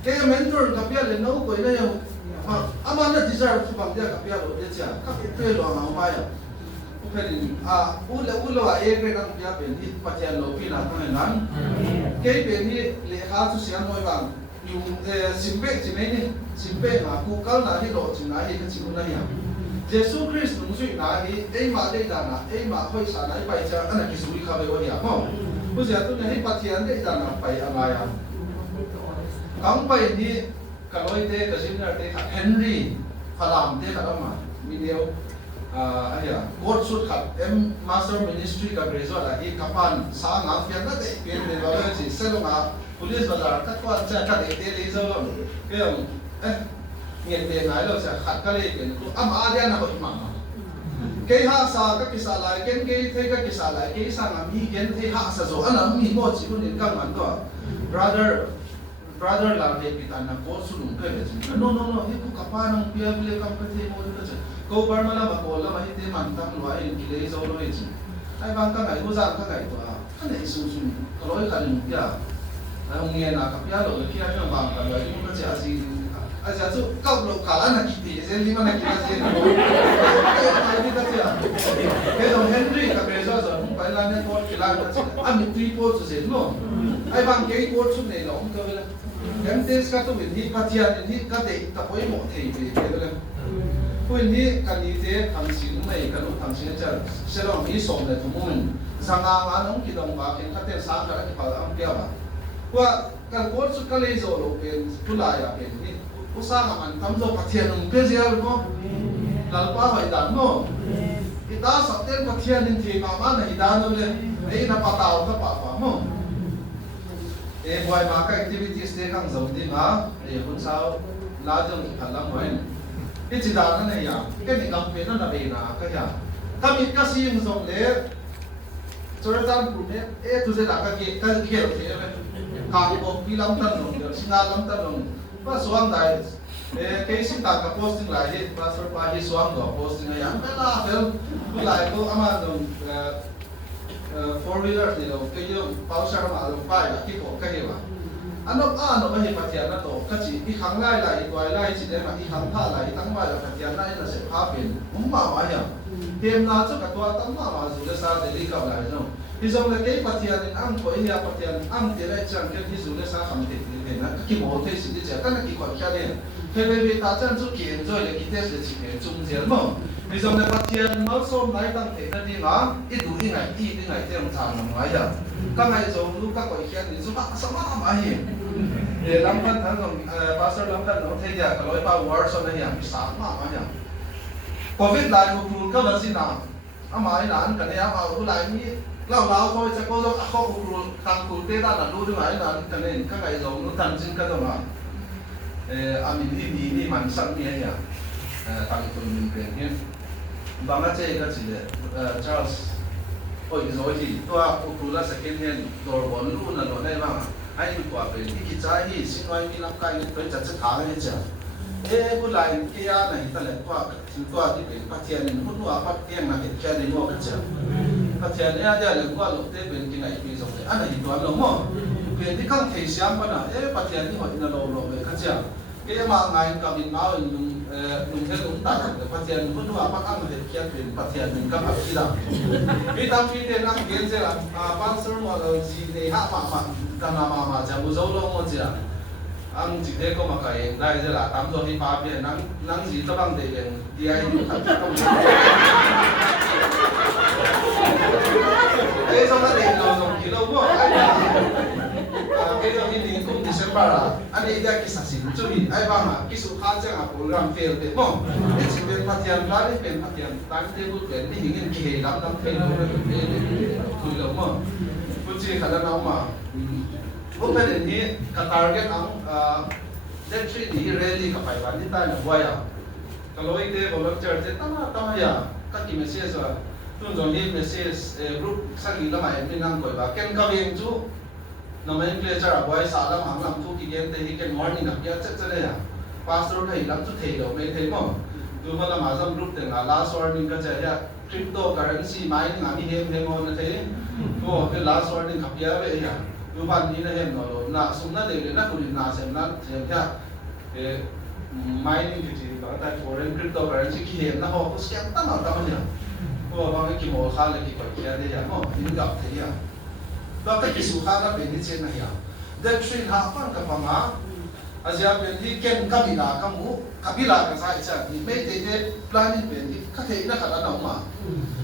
ke a mentor ka pia le no ko na yo ama na desire su bang dia ka pia lo de cha ka pe lo ma ma ya Pwede ula wa grade ang pia pe ni patian lo pina ka nan ke pe ni le ha su sian noi bang yung simpe chi ni simpe ma ku kal na hi lo chi na hi ka chi na ya Jesus Christ nung sui na hi ma de da na ma hoi sa na pai cha ana ki sui kha be wa ya mo bu sia tu ne hi patian de da na pai ama ya kang pai ni ka loi de ka sim na de Henry Phalam de ka ma video court shoot kat master ministry ka rezo la hi kapan sa nga fian na de pe de ba chi selonga police bazar ta ko cha ka de de zo ke ngien de nai lo cha khat ka le ken ku ama dia na ko ma ke ha sa ka kisa lai ken ke the ka kisa lai ke sa nga mi ken the ha sa zo ana mi mo chi ku ni ka man ko brother la de pitan na court shoot ke de no hi ku kapan ang pia bile kam ka the mo de cha câu bar mana ma ko la ma hite man tam lo ai ki le zo lo e chi ai bang ka ngai ko za ka ngai to a ka nei su su ko lo ka ni ya ai hong ye na ka pya lo ki a ka bang ka lo ai ko cha si a ja su ka lo ka la na ki ti se li ma na ki na se no ai ni ka cha ke do Henry ka be zo zo pa la ne ko ki la na chi a mi tri po su se no ai bang ke ko su ne lo ka la em tes ka to ni pa tia ni ka de ta poi mo thei be ke la Kung hindi kanite ang sinumay kanong ang sinadyan sila ang isom na tumumin sanga nga nung kitang bakin katen saan ka nakipala ang piyawa kwa kalkot sa kalezo lo pen tulaya pen usa nga man tamzo patian ng peziyal mo lalpa wa idan mo ita sa ten patian ng mama na idano le ay napataw ka pa mo buhay mga activities de kang zawdi nga kung sa ladong ikalang mo cái chỉ đạo nó này à cái này gặp nó là về là cái à kami kasi yung song le cho ra tan group ne tu se da ka ke lo ke ka ko bilang tan no singa lam tan no pa suang dai cái sin ta ka posting la he pastor pa hi suang go posting ya la fel ku lai ko ama no 4-wheeler ni lo ke yo pau sa ma lo pa ya ki ko ka he wa ano ba hi patian na to kachi I khang lai lai twai lai chi de ma I khang tha lai tang ma la patian lai na se pha pin ma ma ya tem na chu ka to tang ma zu le sa de li ka lai no hi zong le ke patian in ang ko hi ya patian ang de lai chang ke hi zu le sa kham te ni na ki mo te si de cha ka na ki ko kya ne pe pe ta chan chu ki enjoy le ki te se chi ne chung je mo hi zong le patian ma som lai tang te na ni ma I du I ngai te ong chang ma ya ka ngai zong lu ka ko kya ni zu ba sa ma ma hi lam pan thang ng pastor lam pan no thei ya kaloi pa war so na ya sa ma ma ya covid lai ko pru ka ba sin na amai nan ka ne ma u lai ni lao thôi cha ko a ko pru tang ku te da na lu du ai nan ka ne ka kai zo no tan jin ka do ma amin ni man sang ni ya tang ku min pe ni ba ma che ka chi Charles oi zo ji to a pru la second hand door bon lu na lo nei ma ai đi qua bên đi trái hi xin nói đi làm cái này tới chặt chẽ tháo cái chả bữa lại kia này ta lại qua đi bên phát triển nên hút hoa phát triển là hiện ra đến mua cái chả phát triển này ai lại qua lục tế bên cái này bên dòng này anh này toàn lồng mò bên đi không thể xem cái nào phát triển thì họ là lồng về cái chả cái mà ngày cả mình nói dùng cái dùng tài để phát triển hút hoa phát ăn hiện ra bên phát triển mình các bạn đi làm vì tao khi đến ăn kiến sẽ là ban sớm mà gì này hạ mà kana mama cha bu zo lo mo cha ang ji de ko ma kai dai je la tam zo hi pa pe nang ji ta bang de len di ai du khat ka mo ai zo na de lo zo ki lo mo ai ke zo hi ni kum December ani da ki sa si chu hi ai ba ma ki su kha cha program fail de mo e chi ben pathian la ni ben pathian tan de bu ben ni ngin ki he lam pe lo de ku lo mo ku chi khala na ma Open ini ka target ang actually di rally ka pai ban ta na buaya kalau ite volunteer te tama ya ka ki message tun jong ni message group sa gi la mai ni nang koi ba ken ka veng chu nomenclature a boy salam hanglam thu ki gen te hi ken morning apia che ya pastor thei lam chu thei lo me thei mo tu ma la ma jam group te nga last warning ka che ya cryptocurrency mining ami hem on thei to ke last warning apia ve ya tu ban ni na hem no na sum na de na ku na sem na sem ya e mining ki chi ka ta foreign cryptocurrency ki hem na ho ku scam ta ma ya to ba ki mo kha le ki ko ya de ya mo ni ga thei ya đó cái số khác là bên trên này à, đất xuyên hạ phân cái bằng á, Asia bên đi ken kabila kamu kabila cái sai chứ, thì mấy thế thế planning bên đi các thế nó khá là nóng mà,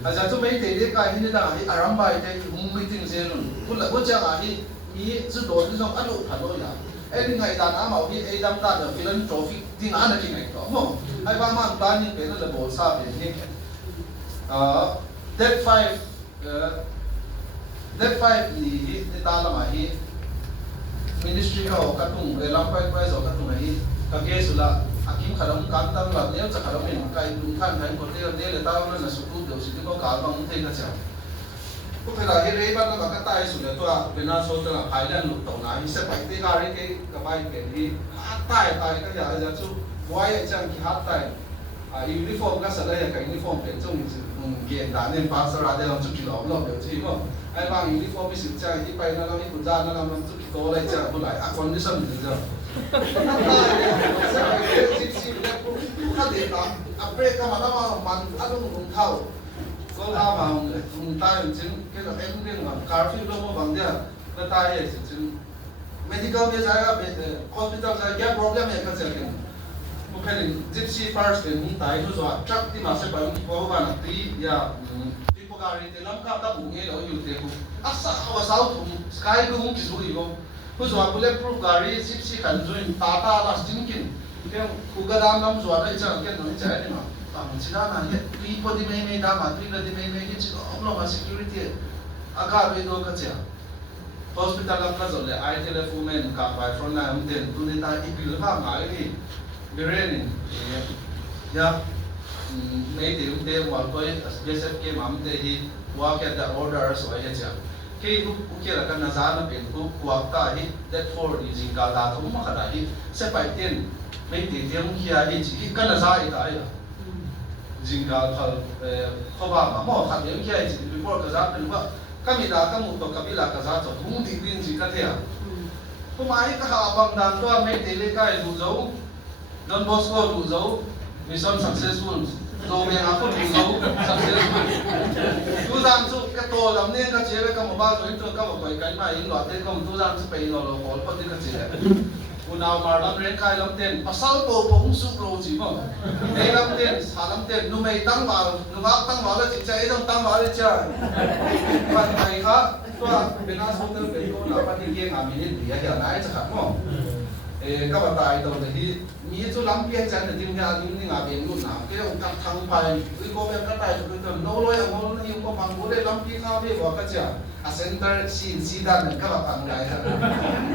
Asia chỗ mấy thế thế cái như là cái Aram bài thế hùng meeting gì luôn, cũng là cũng chẳng là cái ý dự đoán như trong ấn độ phản đối à, em ngày ta đã bảo cái em ta được philanthropy thì ngã là cái này đó không, ai ba mang planning bên là bộ sao bên đi, Debt 5 Debt 5 ni ta làm gì ministry ka o katung lampai pai zo katung hi ka ke sula akim kharam kan tam la ne cha kharam in kai dum khan kai ko te le ta na su tu de su ko ka ba mu the na cha ko ke la hi re ba na ka ta su le to a be na so ta khai lan lu to na hi se pai te ga ri ke ka bai ke hi ha tai tai ka ya ja chu wai chang ki ha tai a uniform ka sa la ya ka uniform pe chung ge da ne pa sa ra de lam chu ki lo lo de chi mo ai bang uniform bi su cha hi pai na la hi kun ja na la lam chu ki to lai cha bu lai a condition ni ja ka de ta a break ka ma na ma man a lu nung thau ko la ma nung ta chin ke la em ring ma curfew lo mo bang dia na ta ye chin medical me ja ga hospital ja ga problem ye ka cha ke mo phe gypsy first ke nung tai tu zo truck ti ma se ba ki ko ba na ti ya gari te lam ka ta bu nge lo yu te ku asa wa sau thum sky bu hum ki zu i go ku zo bullet proof gari sip kan join tata la stinkin ke ku ga dam lam zo da cha ke no cha ni ma pa mo china na ye pi po di me da ma tri la di me ki chi lo ma security aga be do ka cha hospital lam ka zo le ai telephone ka by front line um den tu ni ta i bil ba ma ni birenin ya mấy điều thế mà tôi BSF cái mắm thế thì qua cái đã order rồi vậy chứ cái lúc kia là cái nào giá nó biến lúc qua ta thì that for is in cả đã không mà cái này sẽ phải tiền mấy điều kia thì chỉ cái nào giá thì đấy à in cả không bao mà mỗi cái điều kia chỉ before cái giáเป็นว่าก็มีได้ก็หมดตัวกับมีละcái giá cho không thì riêng chỉ cái thế à không ai cái hàng bằng đànตัวmấy điều cái đủ dấu Don Bosco đủ dấu mission successful rồi mình áp dụng dấu successful tu gian chú cái tổ làm nên cái chế với các một bao rồi tôi các một cái mà in loạt tên không tu gian chú bày nó là có phần cái chế u nào mà làm rèn khai làm tiền mà sao tổ bóng sụp rồi chỉ mà để làm tiền xả làm tiền nu mày tăng vào là chỉ chạy trong tăng vào đấy chơi phần này khác tôi bên áo số tôi về tôi là phần kia ngàm mình thì hiện nay chắc hẳn không các bạn tài đầu thìมีจุดล้ำเพียงใจแต่จริงๆนี่งานเป็นรุ่นหนาก็ต้องทำไปวิโก้เป็นก็ได้จุดเดิมโน้อยเอาโน้ยก็ฟังกูได้ล้ำพี่ข้าวพี่บอกก็จะเซ็นเตอร์ซีด้านหนึ่งก็แบบทำไรครับ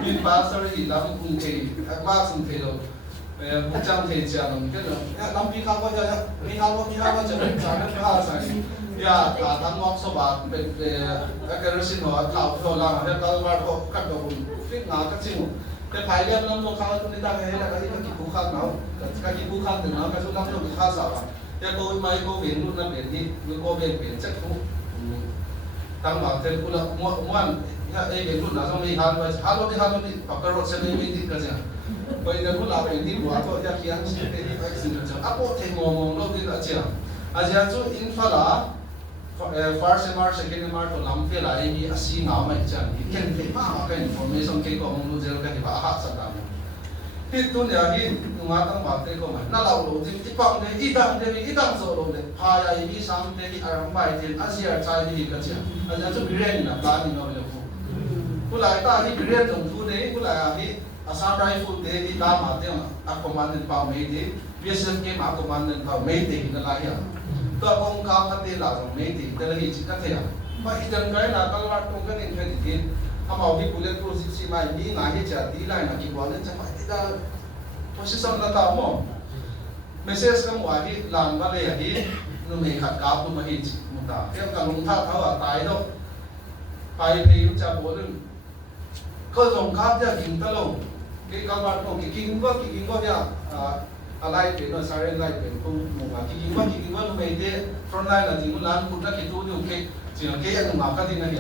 มีภาษาอีล้ำกรุงเทพว่าสุนทรเราบุกจังเทเจียนก็เลยล้ำพี่ข้าวก็จะมีข้าวก็จะเป็นจากนั้นภาษาอย่าตั้งวอกสบายเป็นกระสินหัวข่าวโทรศัพท์แล้วก็ว่าก็กัดดอกฟิกหนาก็จริงแต่ภายเรียบน้ำลงข้าวตุนิตาให้แล้วก็ที่กินผู้ข้างเนาะก็กินผู้ข้างถึงเนาะก็ชุดน้ำลงข้าวสาวแต่โกยไม้โกเวียนรุ่นนั้นเปลี่ยนที่มือโกเวียนเปลี่ยนจากผู้ตั้งหลักเต็มกุละม้วนถ้าเอเวียนรุ่นนั้นต้องมีฮันไว้ฮันวันนี้ปากกระโดดเส้นไม่ติดกันจ้ะไปเดินรุ่นเราเป็นที่บัวก็จะเขียนสิ่งที่ไปสิ่งที่จะอ่ะโปเทงงโลกที่ละเจ้าอาจจะจู่อินฟาลาfirst MR second MR ตัวล้ำเวลามีอาชีพหนาวไม่จังที่เก่งที่มากกัน information เกี่ยวกับมนุษย์เจอกันที่บ้าหักสัตว์ดำที่ตัวเนี่ยที่นุ่งตั้งบาดเจ็บก็มันน่าเรารู้จริงที่ปังเนี่ยอีดังเนี่ยอีดังโซโล่เนี่ยพายามีสามเนี่ยที่อารมณ์ไปที่อาชีพใจที่กันเชียอาจจะจะเรียนนะบ้านนี่เราเลยผู้หลายตาที่เรียนจงทุนเนี่ยผู้หลายที่อาสาไรฟูเดที่ตามมาเที่ยงอักมันเป็นเป่าไม่ดีBSFเกมอักมันเป็นเป่าไม่ดีนั่นแหละอย่างตัวองค์การพัฒนาเราไม่ดีแต่ละที่จิตกันเถอะว่าอีจังไงนะตลอดตรงกันเองแค่ดีทำเอาวิบุเล่ตัวสิมามีงานที่จะดีไลน์นะกี่วันเนี่ยจะไปได้โพสิชันละตาโม่เมสเซจก็ว่าที่หลังว่าเลยที่นุ่มเอกขัดกับนุ่มหิจิมุตาเกี่ยวกับลงท่าเขาตายแล้วไปพยุจะโบลึง khơi dòng khắp ra kinh ta lâu cái các bạn có cái kinh qua ya alai pe no sare lai pe ko mo ma kinh qua nó mấy thế front line là gì nó làm cũng là cái tu điều chỉ là cái anh mà cái gì này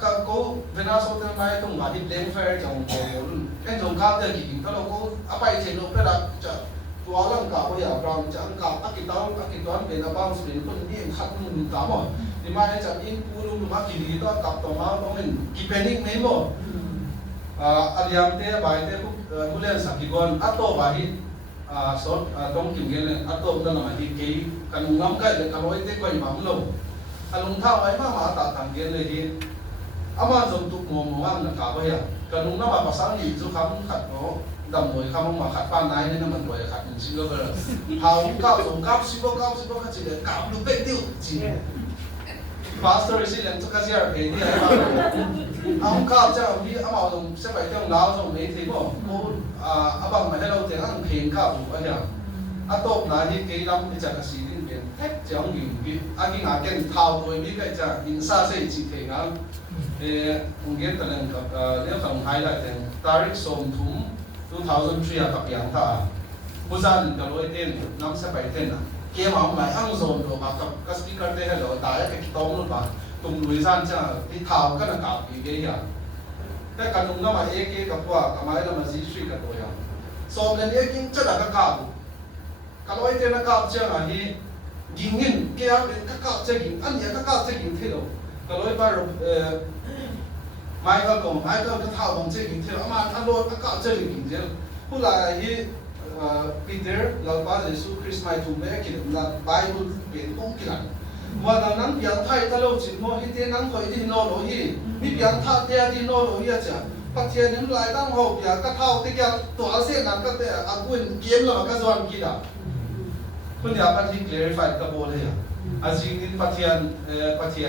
các cô bên nào số tiền mai tung mà đi lên fair trong cái dòng khắp ra kinh ta lâu có apa itu nó phải làตัวร่างกายก็อย่างเราจะอังกาอักกิตอนเป็นบางส่วนคนที่ขัดมือตามอ่ะที่มาให้จับอินปูรุมากิริตัวกับตัวมาต้องเป็นกิเพนิกไม่หมดอาริยมเตะบายเตะผู้เล่นสักกี่คนอัตโตบายสดต้องกินกันเลยอัตโตนั่นหมายถึงกี่กันงำกันเลยกันร้อยเตะก็ยังมั่งลงอารมณ์เท่าไอ้มาตัดทางกันเลยที่อามาจนตุกงงว่ามันกาบไปอ่ะกันนุ่งน้ำมาภาษาอีกทุกคำขัดเนาะดำมวยคำว่าขัดป้านายนี่นั่นมันรวยขัดหนึ่งชิ้นก็เลยเฮาเก้าส่ง90ก็จะเลยกับลูกเป็ดดิ้วจริงพาสเตอร์สิเลี้ยงทุกข์เสียเองนี่ไอ้บ้าเอาข้าวเจ้าที่เอามาตรงเสไปเจ้าลาวตรงนี้ที่บอกกูอาบังมาให้เราเจ้าอังเพลงข้าวอยู่อะไรอย่างอาตบนายที่เกี่ยมที่จะกระสีดิ้นเป็นแท็กเจ้าอยู่ที่อากิงอาเกนเท้าตัวนี้ก็จะยิงซาเซ่จีเพลงนั้นองค์เกณฑ์ตอนนั้นกับเรื่องของไฮไลท์เป็นตาริกสมทุม2003 กับอย่างท่าผู้จัดการร้อยเต้นน้ำเสไปเต้นอ่ะเกี่ยวกับหมายอังโซนโดมากับสปีกเกอร์เต้นให้เราตายไปคิดต้องนู่นป่ะตรงลุยซันจะที่เท้าก็น่ะกับอีกอย่างแต่การนุ่งน้ำมาเอกกับว่ากับมาเรามาซีซีกับตัวอย่างสอบเรียนเอกยิ่งจะดักกับการร้อยเต้นกับเจ้าอันนี้ยิงเงินเกี่ยวกับกับเจ้ายิงอันนี้กับเจ้ายิงที่เราการร้อยไปไม่ก็ลงไม่ก็เท้าของเจ้าหญิงเที่ยวมาอันโดนก็เจ้าหญิงเที่ยวผู้หลายที่ปีเตอร์เราพระเยซูคริสต์มาถูกแม่กินนะไบเบิลเป็นต้องกินว่าดังนั้นอย่างไทยตลอดจิตโมหิตนั่งคอยที่นอนโอ้ยมีอย่างท่าเดียที่นอนโอ้ยจ้ะปัจจัยนั้นหลายตั้งหกอย่างก็เท่าที่แกตัวเส้นนั้นก็แต่อากุนเกมเราก็ส่วนกินอ่ะคุณอยากที่ clarify กับโบเลยอ่ะAsing patian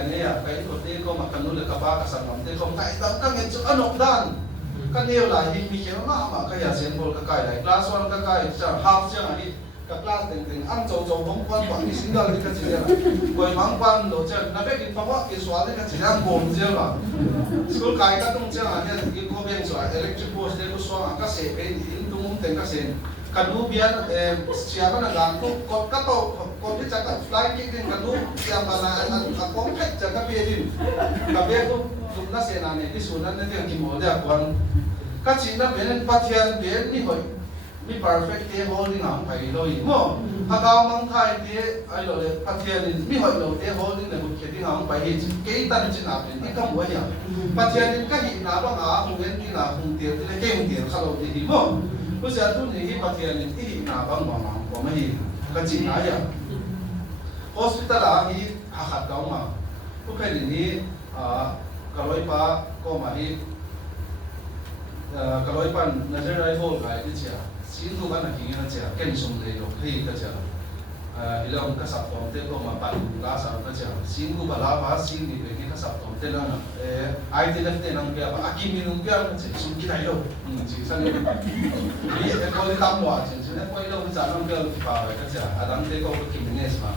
niya kaya ito ko makanul ka ba kasama din ko kahit ang ito anong dan kaniyo la hindi siya mama kaya symbol ka kaya class 1 ka kaya siya half siya ni ka class din ang zo hong kwan pa ni single ka siya koy mang kwan lo siya na be kin pa wa ki swale ka siya bom siya ba school kaya ka tung siya ni ko ben so electric post de ko so ka se pe in tung ten ka sen kanubian siapa nagang kot kato kot di cakap flying kick din kanu siapa na akong pet cakap dia din kabe ko sumna senane di sunan na din kimode akwan kachina benen patian ben ni hoy mi perfect te holding ang pai loi mo agaw mang thai te ai lo le patian mi hoy lo te holding le bu kheding ang pai hi ke tan chin na ben ni kam wa ya patian ka hi na ba nga hung en ni na hung te le ke hung te khalo di moผู้เสียทุนนี้ปฏิญาณที่นาบังมาผมไม่ก็จริงนะอย่าง hospital นี้หักเก่ามาผู้เคยนี้กระโดดป้าก็มาที่กระโดดป้านั่นจะได้โทษใครที่เจ้าสิ่งทุกอย่างที่นั่นเจ้าเก่งสมเลยหรอกที่ก็เจ้าเรื่องกษัตริย์ตอนเด็กก็มาปั่นลาสาวก็เจ้าสิ่งทุกอย่างลาบาสิ่งที่เป็นกษัตริย์ตอนเด็กนั่นไอ้ที่เด็กเด็กนั่งเกี่ยวกับอากิมินุ่งเกี่ยวกับสิ่งที่ไหนอยู่จริงๆนี่แต่คนที่ทำว่าจริงๆเนี่ยคนที่เราจะนั่งเกี่ยวกับป่าก็เจ้าอาดัมเด็กก็กินเนื้อมา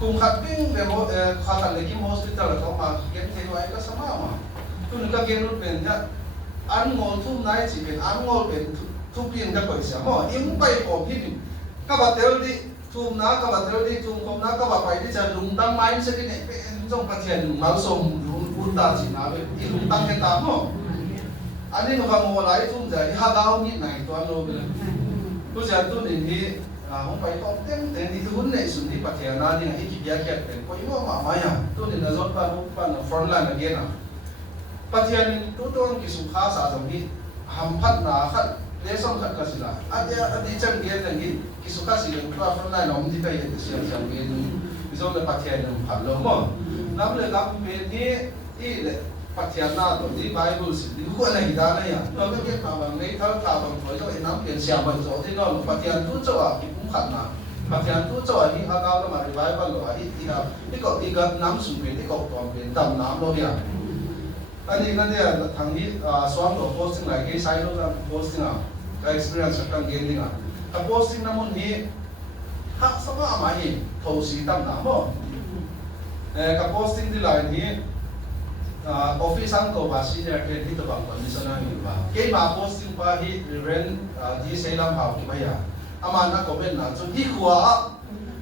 กุมขัดปิ้งเดี๋ยวข้ากันเลยกินโฮสพิทอลเขามาเก็บเทไว้ก็สบายมาทุนก็เกณฑ์รุ่นเป็นเนี่ยอันงอทุ่มนายจีเป็นอันงอเป็นทุกปีนก็ไปเสียมั้งยิ่งไปผมที่นี่ก็บัดเดี๋ยวดิทุ่มน้าก็บัดเดี๋ยวดิทุ่มคมน้าก็บัดไปที่จะลุงตั้งไม้สักนิดเป็นจงปฏิญาณมาส่งลุงตาจีน่าเป็นที่ลุงตั้งแค่ตามมั้งอันนี้หนูฟังโมไลทุ่มใจฮักเอานิดไหนตัวโน้ตเลยผู้จัดตุ้นที่ผมไปต้องเต็มที่ทุนในส่วนที่ปฏิญาณนี่ที่คิดยากแค่เป็นก็ยังว่ามาอย่างตุ้นในนั้นจนปันฟรอนต์ไลน์นั่นเองนะปฏิญาณตุ้นต้องกิสุขาสาสมีหัมพัดนาขัดเลส่งขัดกันสิละอันนี้จังเดียนอย่างนี้กิสุขาสิละตัวฟรอนต์ไลน์น้องที่ไปเห็นเสียงจังเดียนมิโซเลยปฏิญาณผ่านลงมั้งน้ำเลยครับเป็นที่เลยปฏิญาณตัวนี้ไบเบิลสิที่คู่อะไรด้านไหนอ่ะเราก็เก็บมาบางในท่าบางคนก็เห็นน้ำเปลี่ยนเสียงบางโจที่นอนปฏิญาณตู้เจ้ากิบุ้งขัดนะปฏิญาณตู้เจ้าที่อาการเรามารีไวฟ์กันหรอที่ก็น้ำสูงเป็นที่ก็ตัวเป็นดำน้ำเราเนี่ยอันนี้ก็เนี่ยทางนี้สวมตัวโพสติ้งอะไรก็ใช้เราจะโพสติ้งอ่ะก็ experience จากการเรียนนี่อ่ะถ้าโพสติ้งน้ำมันนี้หักสภาพมาเองโทรสีดำน้ำบ่กับโพสติ้งที่ไหนนี้ office ang ko ba senior care dito bang commission ang iba. Kay ma posting pa hi Reverend di Selam Hau ki baya. Aman na comment na so hi kuwa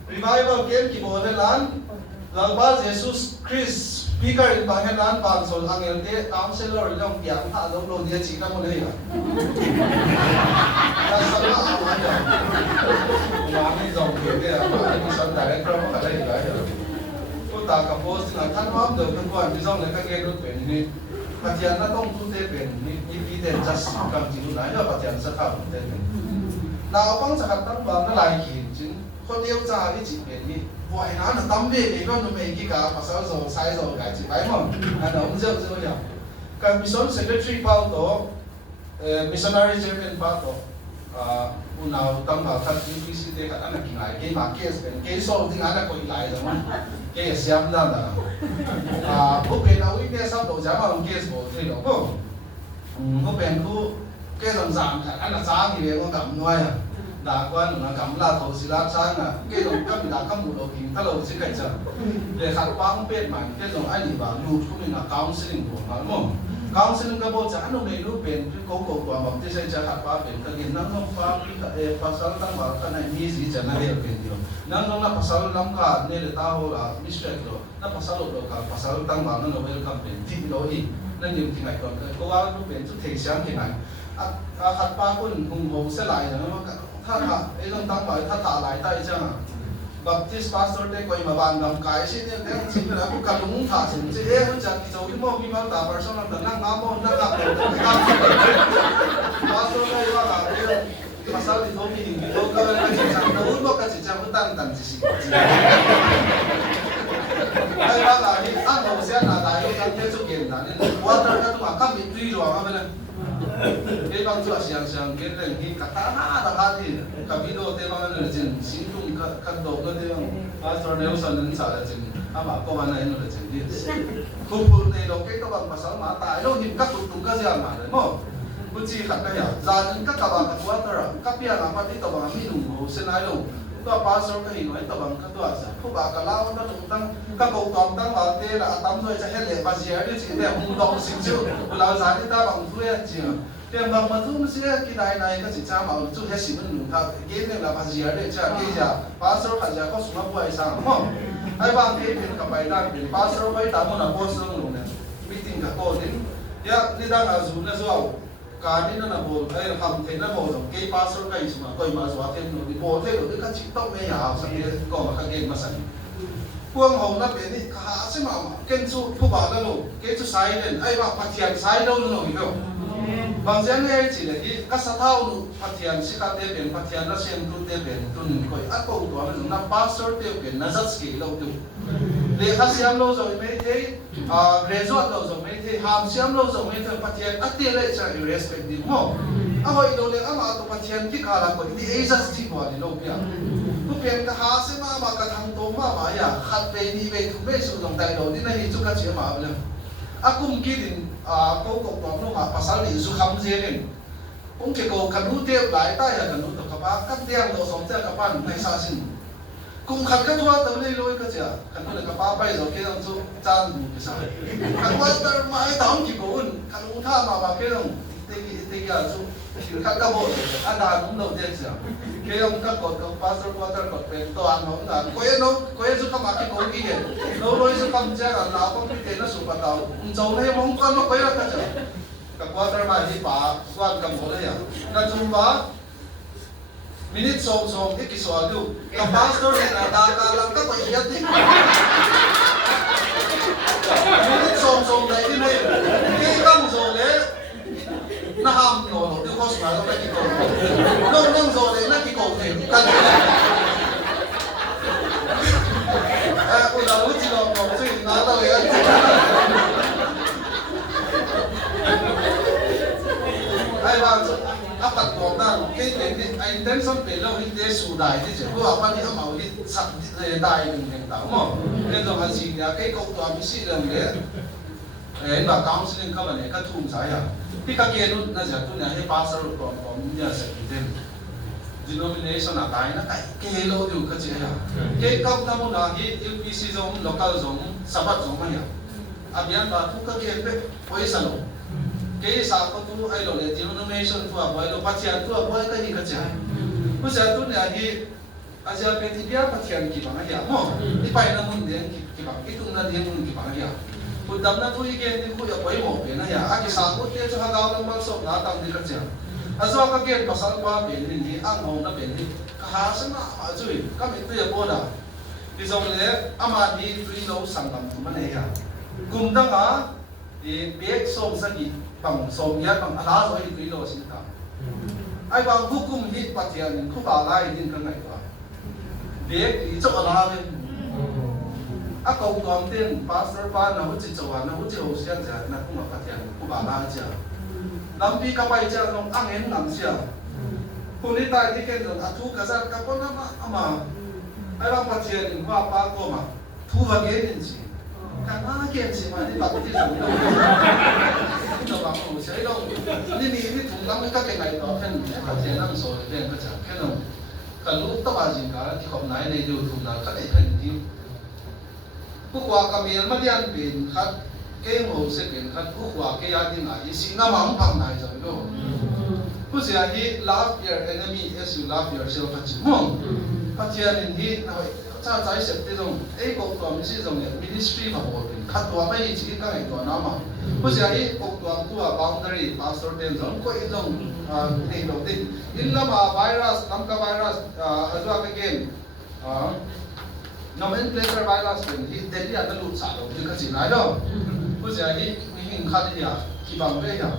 revival game ki modelan lalba Jesus Christ speaker in Bangladesh pansol ang elde counselor long piang tha lo dia chika mo nei. Kasama aman ya. Mami zong ke dia ma mission director mo ka dai ga. Ta ka post na than wam do kan ko mi zong le ka ge ru pen ni patian na tong tu te pen ni pi te just kam ji na ya patian sa ka te na opang sa katang ba na lai ki jin ko deu cha ni ji pen ni boy na na tam ve ke ko no me ki ka pasal zo sai zo ga ji bai mo na no zo zo ya ka mission secretary pa to missionary chairman pa to unaw tamba khat UPC te khat ana kingai ke ma case pen ke so ding ana ko ilai da man ke siam da da ko pe na wi ke sa do ja ma case bo te lo ko ko pen ku ke dong zam khat ana sa ni le ko kam noi à da quan na kam la tho si la sang à ke dong kam da kam mu lo king ta lo si kai cha le khat pa ko pe ma ke dong ai ni ba lu ku ni na counseling bo ma mo counseling ka bo cha ano me lu pen ko ko ko ma te sai cha khat pa pen ka gin nang no pa pasal tang ba ka na ni si cha na le pen dio nang na pasal lam ka ne le ta ho la mistake lo na pasal lo ka pasal tang ba na no welcome pen ti lo hi na ni ti ngai ko wa lu pen chu thei siang ti ngai a khat pa kun hung ho se lai na ma tha e long tang ba tha ta lai tai cha Baptist pastor te koi mabang gam kai si ne teng chi na ku kalung tha sin chi e hun cha ki zo ki mo mi ma ta person na na nga mo na ka pastor kai wa la pasal di thomi ni to ka na chi cha no mo ka chi cha mu tan tan chi si ai wa la ni an ho sia na da yo kan te su gen na ni water ka tu ma ka mi tui ro ma ba cái bang chúa siang siang cái này cái cả ta da ha thì cả video te bang này là chính tung các đồ cái thế bang pastor Nelson nên sao là chính ama ko anh này nó là chính đi không phụ này đồ cái bang pasal mà tại đâu nhìn các tung cái gì mà đấy mo不知khát cái gì ra những các bang các water các bia làm apa đi tàu bang mi nung hồ sen ai đâuตัวปาสก็เห็นไว้ตัวบังก็ตัวสักผู้บ่าวก็เล่าตั้งตั้งก็กองตั้งว่าเตะละตั้มด้วยจะให้เหลี่ยมภาษีอะไรสิเนี่ยมึงต้องสิ่งจู่เราสาธิตาบังด้วยจริงเรื่องบางมันทุ่มเสียกี่นายก็สิจ้ามาจู่ให้สิมันหนุนเขาเกี่ยงละภาษีอะไรจะกี่จะปาสภาษีก็สมบูรณ์สั่งมั้งไอ้บางที่เป็นกับไปได้เป็นปาสไว้ตามมันนะโพสต์ลงเนี่ยมิติ้งกับโคดินเนี่ยนี่ดังอาจูเนี่ยส่วนการนี้นะบอกไอ้คำเทนนะบอกตรงเกี่ยวกับสุขภาพสมาก็มาสวัสดิ์นู่นนี่บอกเท่าที่เขาชิดต้องไม่ยาวสักทีก็มาเกี่ยวมาสั่งพวกเขานับเป็นนี่ข้าใช่ไหมเกี่ยวกับผู้บ่าวนั่นลูกเกี่ยวกับสายเด่นไอ้ว่าพัฒนาสายเราหนูอีกแล้วบางอย่างเนี่ยจริงเลยที่ก็สะท้อนพัฒนาสิการเดินพัฒนาเส้นรุ่นเดินรุ่นก็อันก็ตัวมันนับพาสต์เดินนับสกิลเราดูเลขาเสียมเราจะไม่ได้เกรดวัดเราจะไม่ได้หามเสียมเราจะไม่ได้พัฒนาอัตเตเลยจะอยู่ respective มั้งเอาไว้เราเลยเอามาตัวพัฒนาที่ขาดก็ที่เอซัสที่ว่านี่เราเปลี่ยนก็เปลี่ยนก็หาเสียมากระทั่งตัวมาอย่าขัดไปนี่ไปทุกเมื่อสุดตรงใจเราที่นั่นนี่จุกเชื่อมาเลยaku mungkin kau kau no ma pasal ni su kham je len ong ke ko kanu te lai ta ya kanu to ka ba kan tiang do som cha ka pan nai sa sin kum khat ka thua ta le loi ka cha kanu le ka pa pai zo ke dong chu chan du ke sa kan wa tar mai taung ki ko un kanu tha ma ba ke dong te ya chu ka ka bo ada num do de cha ke dong ka ko pasal water ko pe to an no na ko ye chu ka ma ki ko ki ge no loi su kam cha ga na ko ki te na su pa tao châu này mong con nó quay ra cả chợ cả quarter mà đi phá quan cầm hồ đấy à là chúng phá minute song song cái số điều cả pastor này là ta làm các bài viết đi minute song song này đi này cái cam rồi đấy nó ham nó tiêu cost mà nó cái cổ nó nâng rồi đấy nó cái cổ thì căn ôi là lúc chỉ còn một chuyện nói tao vậy ai bảo áp đặt của ta cái anh đến xong về lâu đi để sủ đại thì chỉ có bao nhiêu màu đi sạch đại mình thành tạo mà nên rồi hành trình là cái câu toàn sĩ đường đấy anh bảo counseling các bạn này các thùng trái à khi các kia luôn là giờ tôi này hay pastor còn nhà sẽ thêm denomination là cái nó cái lâu điều cái gì à cái công ta muốn là cái UPC giống local giống sabat giống mà nhỉ abian ba thu ka ke pe poisa lo ke sa ko tu ai lo le denomination tu a boy lo pathian tu a boy ka hi ka cha ku sa tu ne hi aja pe ti bia pathian ki bang ya mo ti pai na mun den ki bang ki tung na den mun ki bang ya ku dam na tu i ke ni ku ya boy mo pe na ya a ki sa ko te cha ga ga mal so na tang ni ka cha azo ka ke pasal pa pe ni ang ho na pe ni ka ha sa na a chui ka mi tu ya bo da ti zong le ama ni tui lo sang kam tu ma ne ya kum da nga e be som sa ki bằng sôm nhát bằng lá rồi thì lo xin ta ai bằng hukum hit patian khu ba lai din kan ngai ta để thì cho lá bên a cầu còn tiền pastor ba na hút cho na hút cho xian cha na cũng là patian khu ba lai cha làm pi ka bai cha long ang en nam sia khu ni tai thì cái rồi thu ka za ka con ama ai bằng patian khu ba ko mà thu vào cái gì karena kensi mana tak betul tu. Kita bangun saya dong. Ini tunggang mereka kenai tu kan. Kerja nang so dia kerja. Kan kalau tak wajib kan kita kau naik ni dia tunggang kan ikan ini. Pukua kami malian pin kat kemo sepin kat pukua kaya di naik singa mampang naik jadi tu. Pusia ni love your enemy as you love yourself macam. Patian ini naik. Cha chai sep te dong ei ko ko mi si dong ministry ba bo tin khat wa mai chi ka ngai to na ma ko sia hi ko tu a boundary pastor ten dong ko i dong nei do tin in lama virus nam ka virus azwa ka gen nomenclature virus tin hi delhi a lu sa do ka chi nai do ko sia hi mi hin khat ya ki bang re ya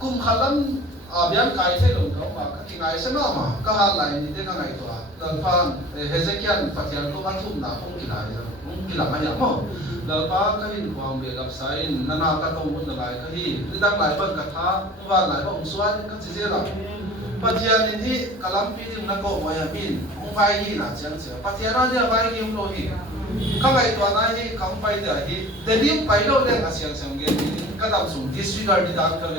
kum khalam abian kai the long ko ma ka ki ngai sa na ma ka ha lai ni te ka ngai to lần phan Hezekiah phát hiện có văn thum nào không kỳ lại không kỳ làm hay không lần phan cái hình hoàng về gặp sai nana các công quân lại cái gì đăng lại phần cả thá và lại bông xoan các gì là phát hiện thì cả lắm phi thì nó có mọi pin không phải gì là chẳng chịu phát hiện ra thì phải gì không rồi các cái toàn này thì không phải để thì để điểm phải đâu để cả xem cái các đồng sủng disregard đi đăng cái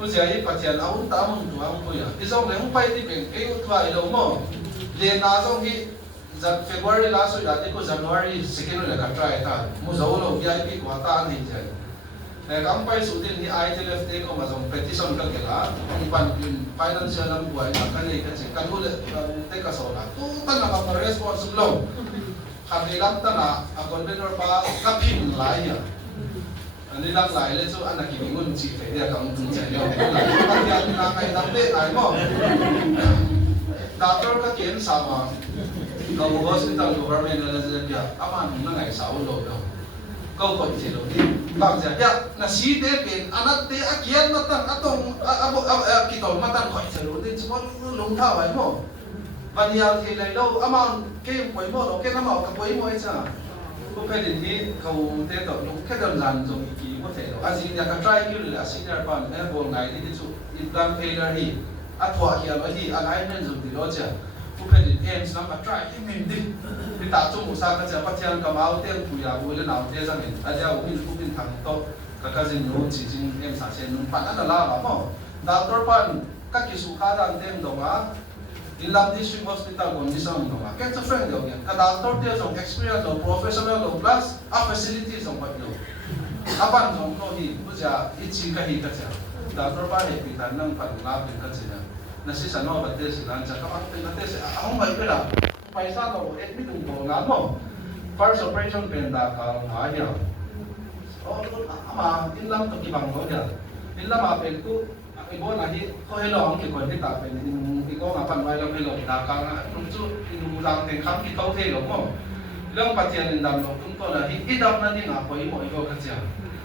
tôi sẽ đi phát triển ông ta mong tu ông tôi à, cái dòng này không phải đi biển cái thoại đâu mà, liền là dòng cái giật February last year là cái January second là cái try ta, mua dầu lâu VIP của ta anh thì này các phải số tiền thì ai thì left đấy có mà dòng petition cái là ông ban financial làm quay là cái này cái gì cái thôi đấy cái số là, tôi ta là cái responsible lâu, hàng ngày lắm ta là container ba cái pin lại à. Ini lang lại lên số anh là kỳ ngôn chỉ phải là cầm từng chạy nhau, bắt tiền là ngày năm tết này mà, doctor các kiến sao mà, kalau hospital government là gì vậy, aman nó ngày sáu rồi đâu, câu hỏi gì đâu đi, bằng gì vậy, là sĩ tế kiến, anh tế kiến mà tăng, atong, kỳ tổ mà tăng hỏi gì đâu, thì chúng nó lúng thao vậy mà, và nhiều thì này đâu, aman cái quấy mồ đâu, cái nó màu cái quấy mồ ấy sao? Có phải đến thì cầu tế tổ lúc cái đơn giản dùng ý kiến có thể đâu. Anh chị nhà cái try kêu là senior ban em buồn ngày thì chú Islam failure hi, thua kia mà hi alignment dùng thì đó chứ. Có phải đến em làm cái try thì mình đi, thì ta chung một sao cái chứ phát hiện cầm áo tem cùi à vui lên nào thế ra mình, anh em cũng bin thằng to, cái gì nhiều chỉ chính em sản sinh nung pan là la mà, doctor pan các kỹ sư khá đang tem đồng á. In Lam District Hospital condition no ma. Kaya sa friend daw yan. Kada doctor dia some experience no professional no plus a facilities no pa daw. Apan no no hi buja ichi ka hi ka cha. Doctor pa he pitan nang panlab din ka sila. Nasi sa no ba test lan sa ka tin ka test ang mai pera. Paisa no admit no na mo. First operation penda ka ha ya. Oh ama in Lam to kibang no ya. In Lam apel ko ibu nanti kau hello ang kikon kita pen ikaw ngapan may lang hello dakang nungsu inulang ten kam kita hello mo lang patian indam lo tungto na idam na din ako imo ikaw kasi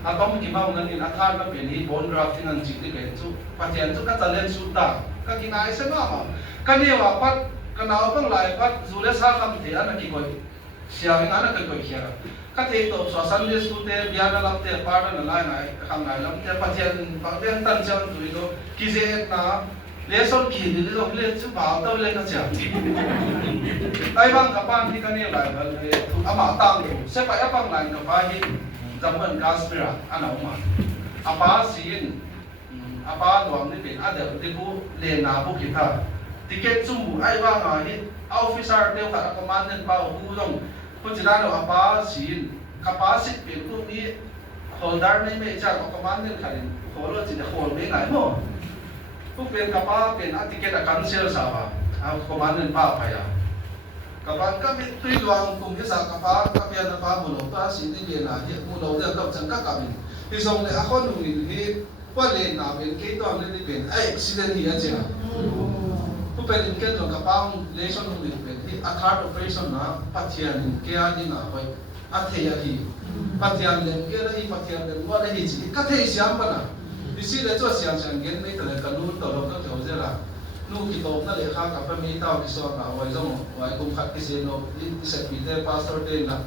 atong gimaw na din athar na pen hi bone drafting ang chiti pen su patian su katalen suta kakinai sa mama kaniwa pat kanaw pang lai pat zule sa kam te ana kikoy siya nga na kikoy siya cái tổ số Sunday school te biar dalam te part na lai nai khang nai lam te pathian pathian tan chang tui do kize na lesson ki ni do le chu ba to le ka cha ai bang kapan ni kan ni lai bal ama tang se pa apang lai no pa hi zaman gaspira ana uma apa sin apa doam ni ben ada te bu le na bu kita tiket chu ai bang a hi officer te ka commandant pa hu dong ko chỉ là apa xin capacity pen ku ni holder nei me cha ko command nen khalin holo chi de hol me ngai mo ku pen kapa pen a ticket a cancel sa ba a command nen pa pa ya kapan kami tui luang kum ke sa kapa kapia na pa mo pa sin ni na hi mo lo de kap chang ka kami hi song le a khon nu ni hi kwa le na ben ke to am le ni pen ai accident hi a cha ku pen in ke to kapa le son nu ni pen hi a third operation na pathian ke a ni na hoi a the ya hi pathian le ke ra hi pathian le wa le hi chi ka the siam pa na isi le cho siam sang gen nei ta le ka nu to lo ka jo je la nu ki to na le kha ka pa mi ta ki so na wai zong wai kum khat ki se no i se pi te pastor te na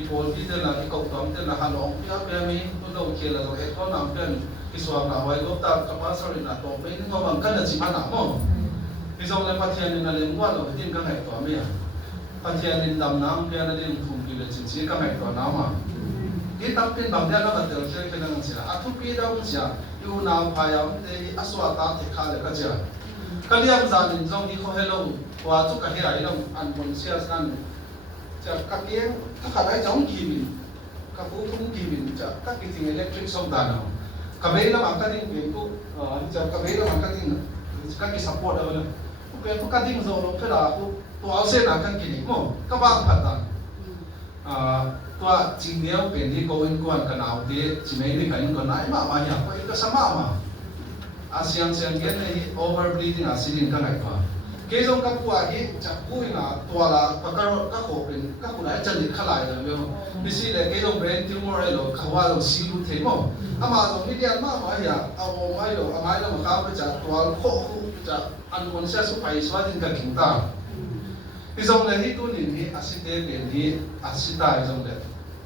i pol pi te na ki ko tom te na ha long pia pia mi tu lo ke la e ko na pen ki so na wai go ta ka pastor na to pe ni ko mang ka na chi ma na mo ki zong le pathian na le ngwa lo tin ka ngai to mi ya pathian in dam nam pia na din khum ki le chi chi ka ngai to na ma ki tam pin bang ya na ka tel se ke na ng sia a thu pi da u sia yu na pa ya te aswa ta te kha le ka ja kaliam zanin zong ni ko hello wa chu ka hirai long an bon sia san cha ka kieng ka khalai jong ki min ka pu thum ki min cha ka ki ting electric som da na ka be la ma ka ding be ku cha ka be la ma ka ding ka ki support da la ku pe ka ding zo lo pe la ku to au se na ka ki ni mo ka ba phat da to ching neo pe ni ko in kuan ka nau te chi mai ni ka in ko nai ma ma ya ko ka sama ma ASEAN sen gen nei overbreeding asilin ka ngai pa ke jong ka pu a hi cha pu ina to la pa ka ko pen ka ku lai chan ni khalai la me mi si le ke jong brain tumor ai lo ka wa lo si lu the mo ama jong ni dia ma ma ya a o mai lo a mai lo ma ka pa cha to al kho khu cha an kon sa su pai swa din ka king ta i jong le hi tu ni ni asite pe ni asita i jong le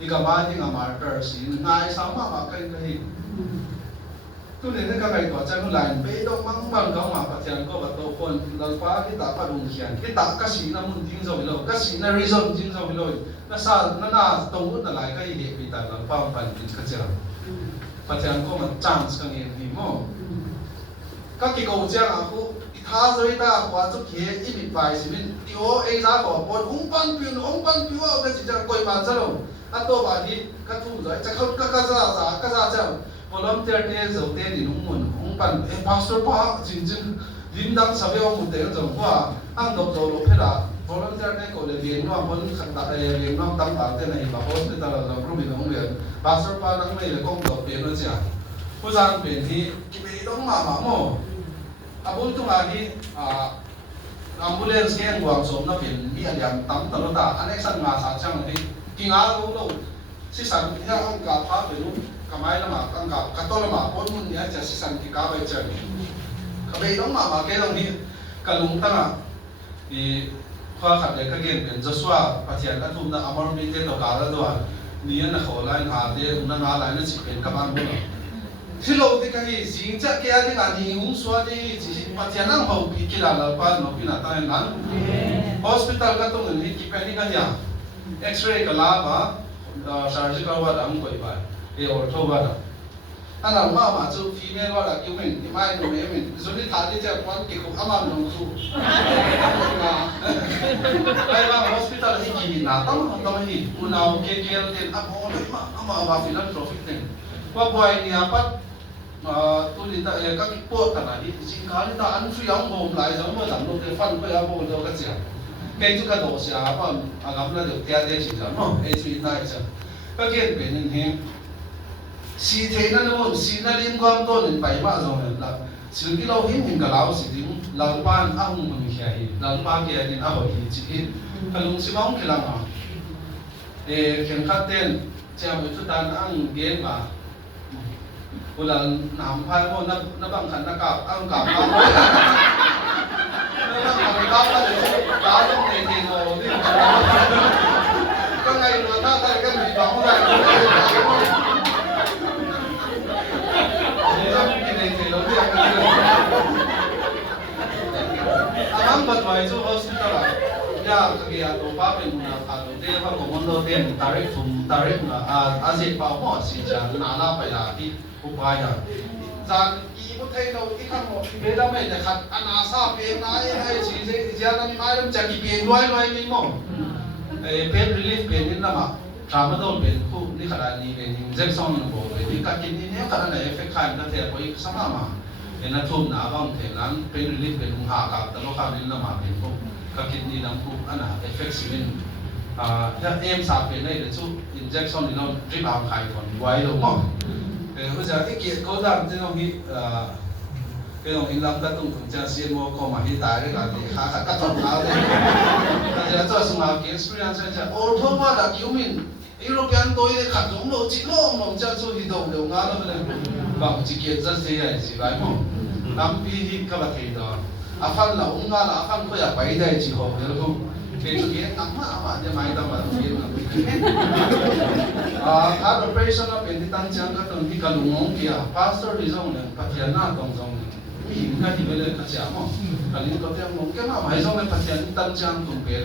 i ka ma ni nga martyr si ngai sa ma ma kai ka hi tu ne ka ngai to cha nu lain pe do mang mang ka ma pa tian ko ba to kon la pa ki ta pa rung hian ki ta ka si na mun ting zo lo ka si na reason ting zo lo na sa na to mu na lai ka hi pi ta la pa pan kin ka cha pa tian ko ma chance ka ngi ni mo ka ki ko cha a ku i tha zo ta kwa chu ki i mi pai si min ti o e za ko pon ung pan pi o ka chi cha koi ma cha lo a to ba hi ka tu zo cha ka za volunteer te zo te ni nung mun ung pan e pastor pa jing jing lim dang sa be ong te zo kwa ang dok zo lo phela volunteer te ko le bien no mon khat ta le bien no tam pa te nei ba hospital la pro mi nong le pastor pa nang me le kong dok pe no cha pu sang pe ni ki be dong ma mo abul tu nga hi ambulance ke ang wang som na pin mi aliam tam ta lo ta anexan nga sa chang ni ki nga lo si san ya ang ka pa pe lu kamai lama kang ka to lama pon mun ya cha si san ki ka bai cha ni ka bei dong ma ke dong ni ka lung ta nga i khwa khat le ka gen ben joshua pathian ka thum na amar mi te to ka la do ni na kho lai ha te na na lai na chi pen ka ban bu thi lo te ka hi jing cha ke a ni nga ni hung swa ni chi pathian nang ho ki la la pa no pi na ta nan hospital ka to ni ki pe ni ka ya x-ray ka la ba surgical wa dam koi ba e ortho ba da ana ma ma chu female wa da ki men ni mai no me men zo ni tha ni cha kwan ki ko ama no chu ai ba hospital hi ki na tam hi unau ke kel ten a bo le ma ama ba philanthropic ten wa boy ni apat tu ni ta ka ki po ta na hi sing ka ni ta an fri ang bom lai zo mo dam lo te fan ko ya bo do ka chia ke chu ka do sia pa a gam na de tia de chi ja no e chi na cha ka gen pe nin he si thế nó luôn si nó liên quan tôi đến bảy ba rồi là sự cái lâu hiếm hình cả lão sự tiếng lão ban ông mình kia hi lão ban kia thì ông hi chỉ cái lúc si mong cái làm à để khen khát tên cha một chút đàn ăn game mà một lần nằm phai một nó bằng khăn nó cạp ông cạp nó bằng cạp nó để cá trong này thì ngồi đi cái ngày mà ta thấy cái gì bóng ra ang batway so hospital ya kaya to pa pe muna pa to te pa komondo ten tarik na aje pa mo si ja na na pa la ki upaya za ki mo thai no ki kham mo be da mai da khat ana sa pe na ai chi je ja na mai ram cha ki pe loi mi mo e pe relief pe ni na ma drama dol ben khu ni khara ni ben Jackson no bo ni ka kin ni ne khara na effect khan ka the koi sama ma ena thum na bang the nan pain relief ben ha ka ta lo kha ni na ma ben ko ka kin ni nam khu ana effect simin ya em sa pe nei le chu injection ni no drip out khai thon wai lo mo ho ja cái kiệt ko dam te no hi cái dòng in lâm ta tung thùng cha xiên mua có mà hiện tại đấy là thì khá khá cắt thòng áo đấy, bây giờ cho sung cái experience này ô thôi mà là cứu mình European tôi đấy khát giống đâu chỉ lo cha cho thì đầu đều ngã lắm đấy, bằng chỉ kiệt rất dễ này chỉ vậy mà, năm pi hit các bạn thấy đó, phân là ông ngã là phân có nhà bảy đây chỉ học được không, cái kia nắm mà nhà máy đâu mà biết là các operation là bênที่ตั้งใจก็ต้องที่กันลงkia pastor đi giống này, phát hiện na tông giống hiện cái gì vậy cái gì mà, cái này có thể mong cái nào mà giống này phát hiện tăng trang tụng bền,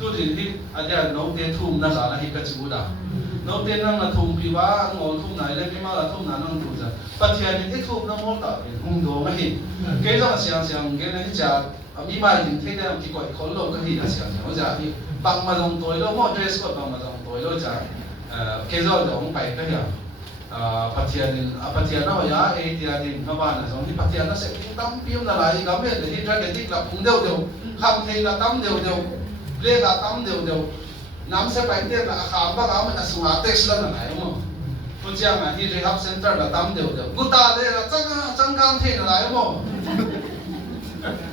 tu thì anh em nấu tiền thùng na giả là hiện cái chữ đó, nấu tiền năng là thùng pi vá ngồi thùng này lên cái mà là thùng nào năng thùng ra, phát hiện những thùng nó mốt tạo bền, hung đồ cái gì, cái đó xem cái này chả, mi mai thì thấy đấy thì gọi khó lâu cái gì là xem, bây giờ thì bằng mà dòng tối đó mọi dress code bằng mà dòng tối đó chả, cái đó là ông phải cái gì phát hiện nó ya ấy thì các bạn là giống như phát hiện nó sẽ tâm phim là lại cái bên để ra cái tích là cũng đều không thì là tâm đều lê là tâm đều nắm sẽ phải tiền là khám bác áo mình là xuống text là này đúng không? Tôi chỉ là đi rehab center là tâm đều cú ta đây là chân căng thế là lại đúng không?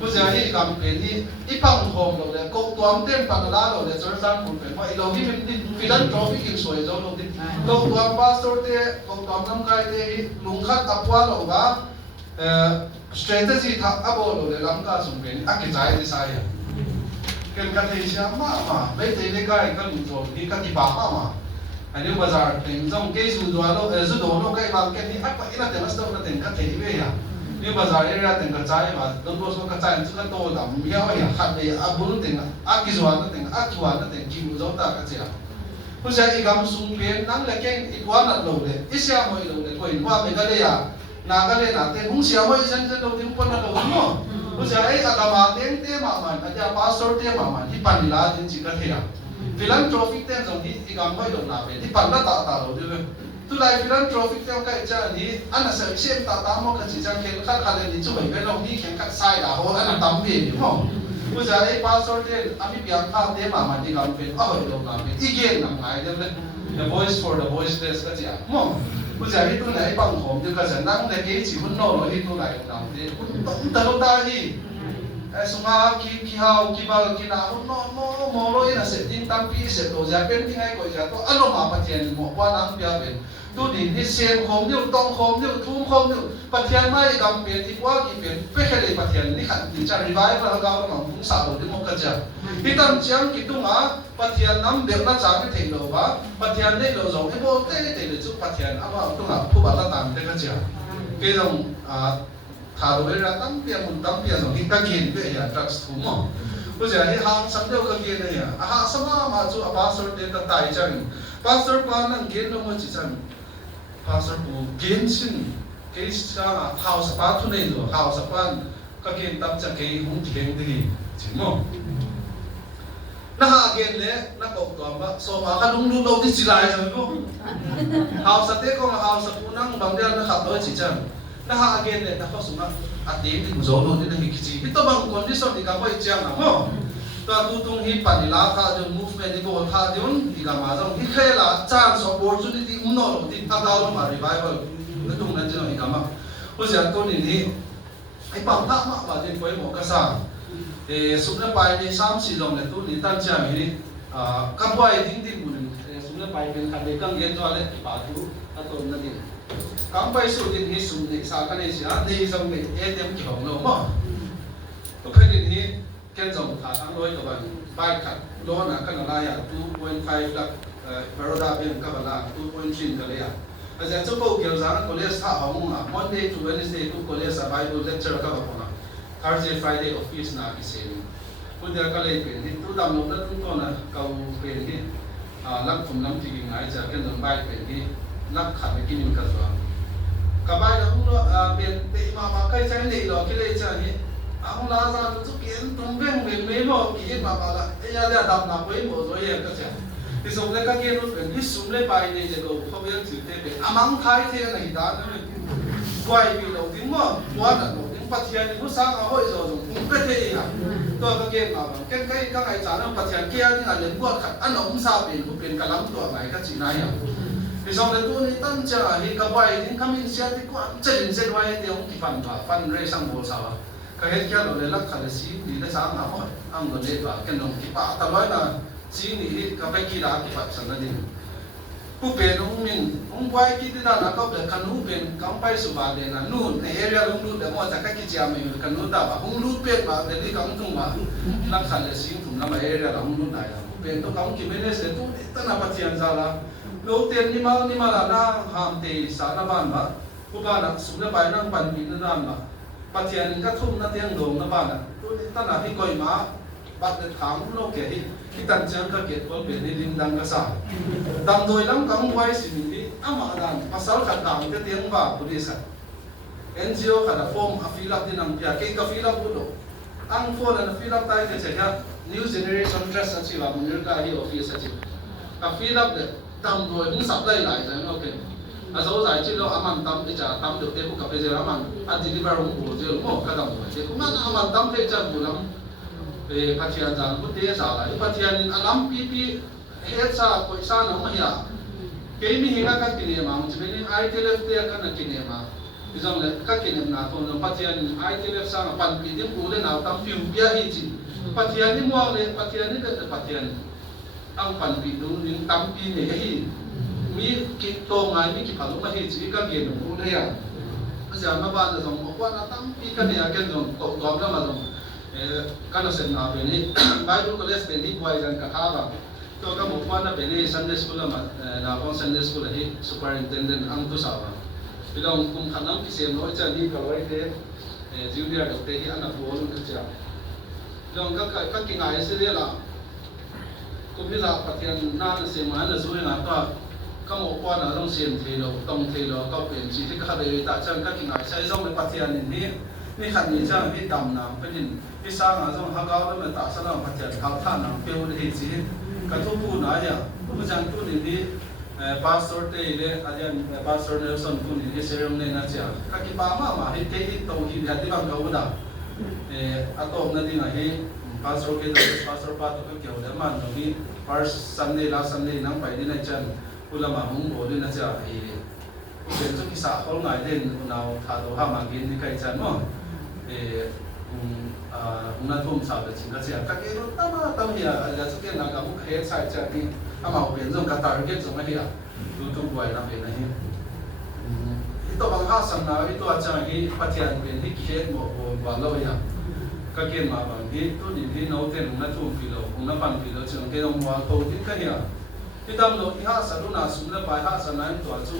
Tôi chỉ đi làm cái đi ít bằng hồn rồi đấy, công toán tiền bằng lá rồi đấy, cho sang một cái vậy đầu đi philanthropy kinh soi rồi đầu đi, công toán pastor thế, công toán năm cái thế, lùng khát tập qua rồi ba, strategy thắc abo rồi đấy làm cả sung cái trái thì sai à, cái này xem mà bây giờ cái lùng rồi đi cái gì bảo mà, anh em bây giờ tìm trong cái dù đồ nó cái làm cái gì ác vậy là tiền nó là tiền cái gì vậy à? Nhưng mà giờ đây ra tiền cái trái mà đông đô số cái trái chúng ta to lắm, nhiều vậy hạt này abun tiền cái gì nó tiền kêu giống ta cái gì à? Bây giờ cái gam sung biến nắng lại cái quan là lâu đấy, ít xem mọi lâu đấy, coi qua mấy cái này à, cái này là tiền không xem mọi dân đâu tiền quan là lâu đúng không? Bây giờ cái mà tiền mà anh ta pastor tiền mà thì pan là tiền chỉ cái thế à? Philanthropic tiền giống thì gam mọi lâu nào vậy, thì pan là ta lâu đấy. Tu lai philanthropic theo cái cha ni anh là sẽ xem ta một cái chỉ trang khen khác khác lên đi chụp ảnh bên lòng đi khen khác sai đã hồ anh là tắm biển đúng không? Bây giờ ấy pastor tiền anh bị biếng khác thế mà đi làm bên ở hội đồng làm bên ý kiến làm ngay đấy đấy the voice for the voiceless cái gì à? Đúng không? Bây giờ ấy tu này bằng hòm thì cái sẽ năng để cái chỉ muốn nổi rồi tu này làm thế cũng tổng ta đi sung ha ki hao ki bal ki na no mo lo ina se tin tam pi se to ja pen tingai ko ja to ano ma pathian mo kwa nang pia ben tu din hi sem khom niu tong khom niu thum khom niu pathian mai gam pe ti kwa ki pen pe hele pathian ni khan ti cha revival ga ma mung sa lo de mo ka ja hi tam chiang ki tu nga pathian nam de na cha ni theng lo ba pathian ne lo zo e bo te le chu pathian ama tu nga phu ba la tam te ka ja ke dong thà đối ra tắm bia rồi thì ta kiên về nhà drugs thú mỏ bây giờ thì hàng sắm đều cái kiên này à hàng sắm mà chú pastor đến ta tài chân pastor quan năng kiên đâu mà chỉ chân pastor bu kiên xin cái sao house part thu này rồi house part cái kiên tập chân cái hung kiên đi chỉ mỏ na ha kiên lẽ na cộng toàn bác so mà cái đúng đâu thì chỉ lại rồi không house thế con house bu năng bằng đeo nó khắp đôi chỉ chân na ha again le na ko suma ati ti zo lo ni hi kichi ito bang condition di ka ko ichang na ho to tu tung hi panila ka jo movement di ko tha diun di ka ma jong hi khela chance opportunity umno lo ti ta daw ma revival na tung na jino hi ka ma ho ja to ni ai pang ta ma ba din koi mo ka sa sumna pai ni sam si long le tu ni tan cha mi ni ka boi ding ding mun sumna pai ben khan de kang ye to le pa tu aton na din cắm bay số tiền hi sum ni sa cái này chỉ là đi trong này ATM kiểu nó mà tôi thấy điện hi cái dòng thả thắng đôi các bạn bay khát lô là cái nào là 2.5 lakh Baroda Bank các bạn là 2.3 cái này bây giờ chúng tôi kiểu rằng college thả hỏng à Monday to Wednesday to college Bible lecture các bạn là Thursday Friday office na cái gì bây giờ cái này thì tôi làm lúc đó chúng tôi là cầu về thì lắp cùng lắm thì ngay giờ cái dòng bay về thì lắp khát cái kinh nghiệm cái rồi kabai na hung ben te ma kai chai nei lo ki le cha ni ang la za tu kiến tung beng beng me mo ki ma ba la e ya da dam na poi mo zo ye ka cha thì dùng lấy các kia nó phải ít súng lấy bài này để cầu không biết thử thế về amang thái thế này đã nó quay vì đầu tiếng mà quá là đầu tiếng phát hiện nó sáng ở hội rồi dùng cũng biết thế à tôi các kia mà cái các ngày trả nó phát hiện kia nhưng là đến qua khát ăn ống sao biển cũng biển cả lắm tuổi này các chị này à thì sau đó tôi tăng trả thì các bài những các mình sẽ thì có chân sẽ quay thì ông thì phần rây sang bộ sao cái hết kia rồi lấy khá là xí thì nó sáng hả mọi ông rồi lên vào cái nông thì bà ta nói là xí thì các bài kia đã thì phải sang đâyผู้เป็นองมินองไว้ที่ที่ด้านนักเด็กขนุเป็นกำไปสุบาเดนะนู่นในเอเรียลุงรูดเดี๋ยวมันจะกักกิจยามีขนุดาบะองรูดเป็นมาเดี๋ยวที่กำทุ่งมาลักษณะสิ่งทุ่มน้ำเอเรียลุงรูดได้ละเป็นตัวกำกินไม่ได้เสียตัวตั้งแต่ปัจจัยนั้นละโลกเตียนนี่มาละนะหามเตสารบ้านมาผู้บ้านนักสุนทรไปนั่งปั่นบินนั่นมาปัจจัยนั้นก็ทุ่มนั่นเตียงโด่งนั่นบ้านน่ะตัวตั้งแต่ที่ก่อยมาบัดเด็ดขางโลกเกที่ที่ตั้งใจก็เก็บไว้เป็นในดินดังกษัตริย์ดังโดยล้ำกำไว้สิ่งนี้อามาดันภาษาขัดต่างจะเตียงบ่าบริษัท NGO ขัดฟอร์มฟิลับที่นำเปียเกี่ยวกับฟิลับบุตรอังโฟนันฟิลับไต้จะเช่น New Generation Trust อาชีพมันเรื่องการที่ออฟฟิศอาชีพกับฟิลับเนี่ยดังโดยมุ่งสับได้หลายใจโอเคอาจจะว่าที่เราอามันตั้มที่จะตั้มเดี๋ยวเดี๋ยวกับไปเจออามันอาจจะที่บาร์หุ่นเจอหม้อกระดังหัวเจ้ามันอามันตั้มที่จะบุญล้ำพัทยาจานพุทธิศาสตร์พัทยานินอาลัมปีเฮดซาคุยซาหนังมายาเกมีหิงากันกินเอมามันจะเป็นไอทีเล็บเตียกันกินเอมาดิฉันเลยกันกินเอมาตอนนั้นพัทยานินไอทีเล็บซาปันปีที่กูเล่นเอาตั้มฟิวเบียฮิจิพัทยานิมัวเลยพัทยานิก็จะพัทยานิตั้งปันปีดูนิตั้มปีเนี่ยฮิมีกิโตงายมีกิพัลุมาฮิจิกันกินกูเลยอ่ะเพราะฉะนั้นมาบ้านเราต้องบอกว่าตั้มปีกันเนี่ยกันต้องกอบแล้วมาต้องkan sen na beni Bible college beni kwai jan ka thaba to ka mukwa na beni Sunday school ma na kon Sunday school hi superintendent ang tu sawa bilong kum khanam ki sem no cha ni ka wai te junior doctor hi ana bol ka cha bilong ka ki ngai se de la kum hi la pathian na na se ma na zu na ka ka mukwa na rong sem the lo tong the lo ka pen chi thi ka de ta chan ka ki ngai sai zong le pathian niนี่ขันนี้จะมีดำน้ำเป็นที่สร้างอาจจะฮักเอาแล้วมันตัดสลับพัฒนาเขาท่าน้ำเปรี้ยวเลยสิกระทุ้ปูน่าจะผู้จังตัวนี้พาสตอร์เตย์เลยอาจารย์พาสตอร์เนลสันตัวนี้เซรั่มเนี่ยนะจ๊ะก็คิดว่ามาให้เตย์ตัวที่หัดที่บางเขาได้อัตโตนั่นดีนะให้พาสตอร์เกย์พาสตอร์พาตัวเกี่ยวกับมันตรงนี้ first Sunday last Sunday นั่งไปนี่นะจ๊ะผู้ละมาหุ่งโบด้วยนะจ๊ะเป็นทุกที่สาเขาหน่อยเด่นเราถ้าเราหามากินนี่ใครจะมั้งนั่นทุ่มสาวแต่จริงก็เสียก็เกี่ยวกับตั้งเหี้ยอะไรสักอย่างนะครับพวกเฮดใส่จะนี่ถ้ามาเปลี่ยนเรื่องการตาร์เก็ตสมัยเหี้ยดูทุกวัยนะเป็นอะไรที่ตัวบางข้าสังนาที่ตัวอาจารย์ที่พัฒนาเป็นที่เฮดหมดบางเราเหี้ยก็เกี่ยวมาบางที่ตัวนี้ที่โน้ตเต็มนั่นทุ่มกิโลนั่นปันกิโลจึงเกี่ยวกับว่าตัวที่ก็เหี้ยที่ทำโน้ตที่ห้าสันนุ่นอาสุนแล้วไปห้าสันนั้นตัวจุ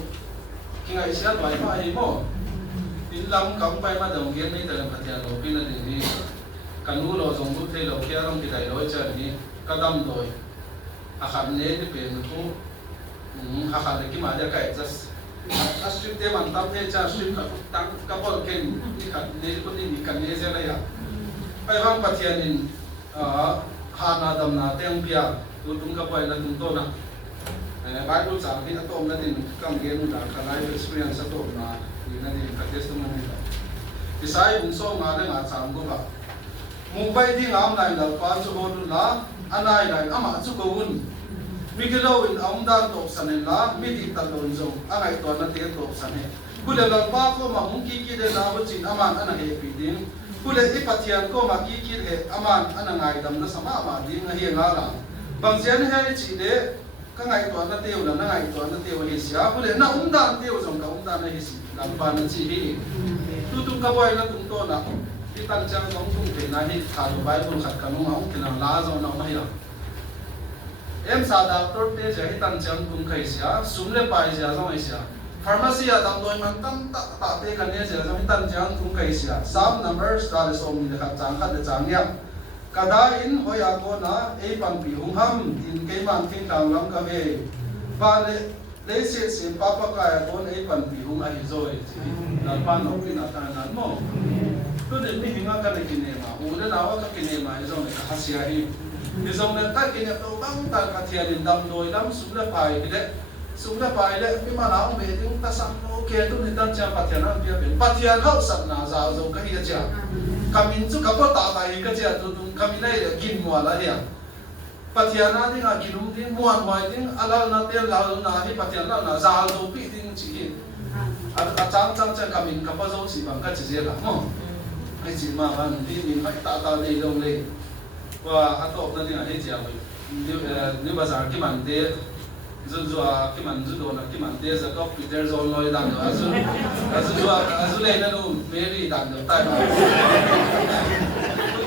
กินไอเสียไปมาเองมั้งอินลำกำไปมาดงเกียนนี่แต่ละพัฒนาโลกินอะไรนี่กันนู้เราส่งทุกที่เราเกี่ยวกับที่ใดเราจะนี่ก็ดำโดยอาคารนี้ที่เป็นผู้อาคารที่มาจากไก่จะอาชีพเดียวมันตั้งใจจะอาชีพกับตั้งกับพอเก่งนี่กันนี่คนนี้นี่กันนี่จะอะไรอ่ะไปห้องพัฒนานี่หาหน้าดำหน้าเตียงเปียดูตุ้งกับไปแล้วตุ้งโตนะBible สามที่อัตโตมนั่นเองก็มีเรื่องจากการไลฟ์ experience อัตโตมนะนี่นั่นเองกับ testimony ที่สายบุญส่งมาเรื่องอาจารย์ก็แบบมุ่งไปที่งามในหลักความสุขดุลละอันไหนไหนอามาสุขวุ่นมีกิโลวินอาดันตกสันนิละมีติดตลอดจงอะไรตัวนั้นเตี้ยตกสันนิผู้เล่นหลักบ้าก็มามุ่งกี้เดินเอาจริงอามันอันไหนปีดิ้งผู้เล่นที่ปัจจัยก็มากี้เหตุอามันอันไหนดำนั่นสมามาดิ้งเฮียงาลังบางเช่นให้จีเดก็ไงตัวนั้นเตี้ยวแล้วไงตัวนั้นเตี้ยวเฮียเสียผู้เล่นน่าดันเตี้ยวจงกับดันเฮียสิหลังบ้านนั้นจีฮีตุ้งกระบวยนั่นตุ้งโตนะที่ตั้งใจของตุ้งเป็นนายที่ขาดใบบุญขัดกันน้องที่นั่งล้าจงน้องไม่ละสาดาตัวเตจะให้ตั้งใจตุ้งใครเสียสุ่มเล่ไปเสียจงไอเสียฟาร์มาซีอะตั้งโดยมันตั้งตาเตกันเนี่ยเสียจงให้ตั้งใจตุ้งใครเสีย3 numbers ตาเลยส่งมีเด็กจางขัดเด็กจางเนี่ยกระดาอินหอยากนะปันปีหงห้ำดินเกมันทิ้งทางลำกะเวบ้านเลยเสียสิป้าปะกายตัวปันปีหงไอโซยนั่นปานนกพินาตานั่นมั้งตัวเด็กไม่หิ้งกันกินเองมาอูเดนเอาก็กินเองมาไอโซเนี่ยฮัสยาฮี thì dòng này các cái nhập đầu băng tại cả thiền đến đầm đồi lắm xuống là phải cái đấy xuống là phải đấy cái mà nào về chúng ta sang ok tôi nên tăng trang phát triển nó bia biển phát triển hậu sẵn là giàu dùng cái gì chứ kami itu kapal tak baik kerja tu kami ni kin mual lah ya phát na ting kin ting mual mual ting alal na tel lao na hi phát na na giàu tu pi ting chỉ ada cang kami kapal jauh si bang kat je lah mo cái gì mà anh đi mình phải tạo đi đâu lên và atop na ting hi chia nếu bây giờ cái mình để dù cái mình dù đồ là cái mình để giờ có Peter John nói đàn nữa dù lên nó luôn Mary đàn được tay mà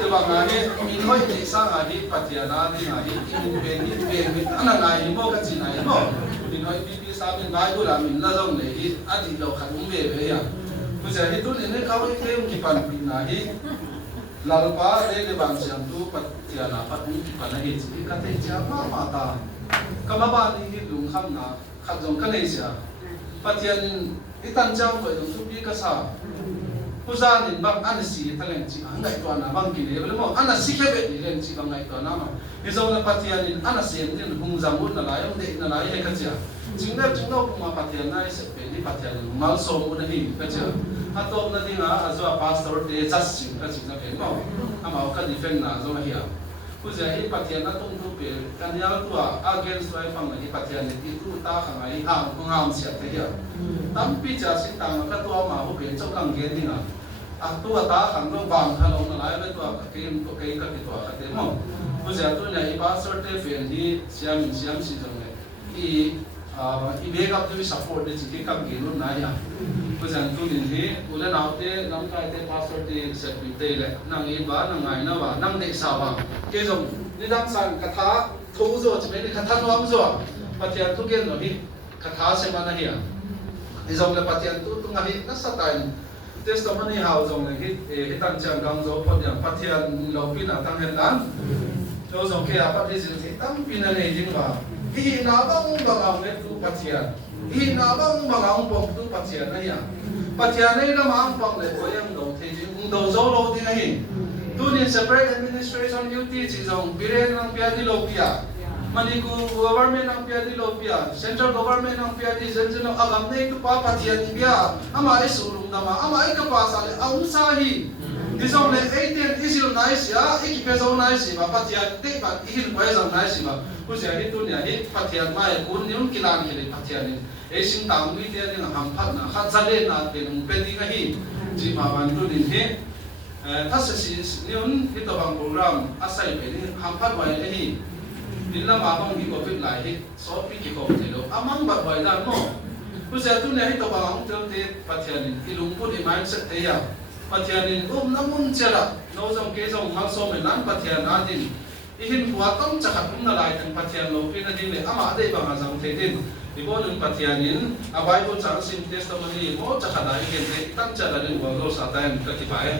tôi bảo ngay mình nói gì sang ngay phát triển na đi ngay mình anh là ngay mua cái gì này mà mình nói đi sao mình nói tôi là mình là dòng này anh đi đâu khát uống về vậy à bây giờ thì tôi nên câu cái cái phần mình này lalpa để bằng xem tu phát triển là phát uống cái phần này chỉ cái thế chứ mà ta kamaba ni lung kham na khat jong ka nei sia pathian itan chang ko jong tu pi ka sa puza nin bang an si taleng chi an ngai to na bang ki le mo an si khebe ni len chi bang ngai to na ma ni zo na pathian nin an sem tin hung jang mun na la yong de na la ye ka cha chung no ma pathian na se pe ni pathian mal so mu na hi ka cha atop na dinga azwa pastor de just sim ka chi na pe mo ama ka defend na zo hi a puja hi pathian na tung tu pe kanyal tu against right phang hi pathian ni tu ta khangai hang sia te ya tam pi cha sin tang ka tu ma ho pe chok kang gen ni na tu ta khang lo bang tha lo na lai le tu ka kem to kai ka ti to ka te mo puja tu na hi pastor te fen hi siam si jong le i be up to support de chi kam ge lo na ya puja tu din hi ule naw te nam kai te pastor te set pi te le nang i ba nang ngai na ba nang de sa ba ke jong ni dang san ka tha thu zo chi me ni ka tha nuam zo pathian tu gen no hi ka tha se ma na hi ni jong le pathian tu ngai na sa tai testimony how jong le hi tan chang gang zo pot yang pathian lo pi na tang hen lan lo jong ke a pa ti sin thi tam pi na nei ding ba hi na bang bang le tu pathian hi na bang bang bang tu pathian na ya pathian nei na mang pang le ko yang do the jing do zo lo ding hi tu ni separate administration duty chi jong biren nang pia di lo pia maniku government nang pia di lo pia central government nang pia di zen agam nei tu pa pathian ni bia ama ai sulung dama ama ai ka pa sa le aung sa hi di jong le 18 isil nice ya ikipe zo nice ba pathian te ba ihil ko zong nice ba ku sia hi tu ni hi pathian mai kun ni un kilan ki le pathian ni e sing tang mi te ni ham phat na khat sa le na te nung pe di ka hi ji ma ban tu din he ta se si ni un hi to bang program asai pe ni ham phat wai le hi din la ma bang hi covid lai hi so pi ki ko te lo amang ba wai da mo ku sia tu ni hi to bang tum te pathian ni ilung pu ni mindset te ya pathian in namun chera no jong ke jong mang so me nan pathian a din i hin huwa tam cha khat na lai tang pathian lo pin a din le ama dei ba ma jong the din i bo nun pathian in a bible chang sin testimony mo cha khat ai gen te tan cha da din wa lo sa tan ka ti pai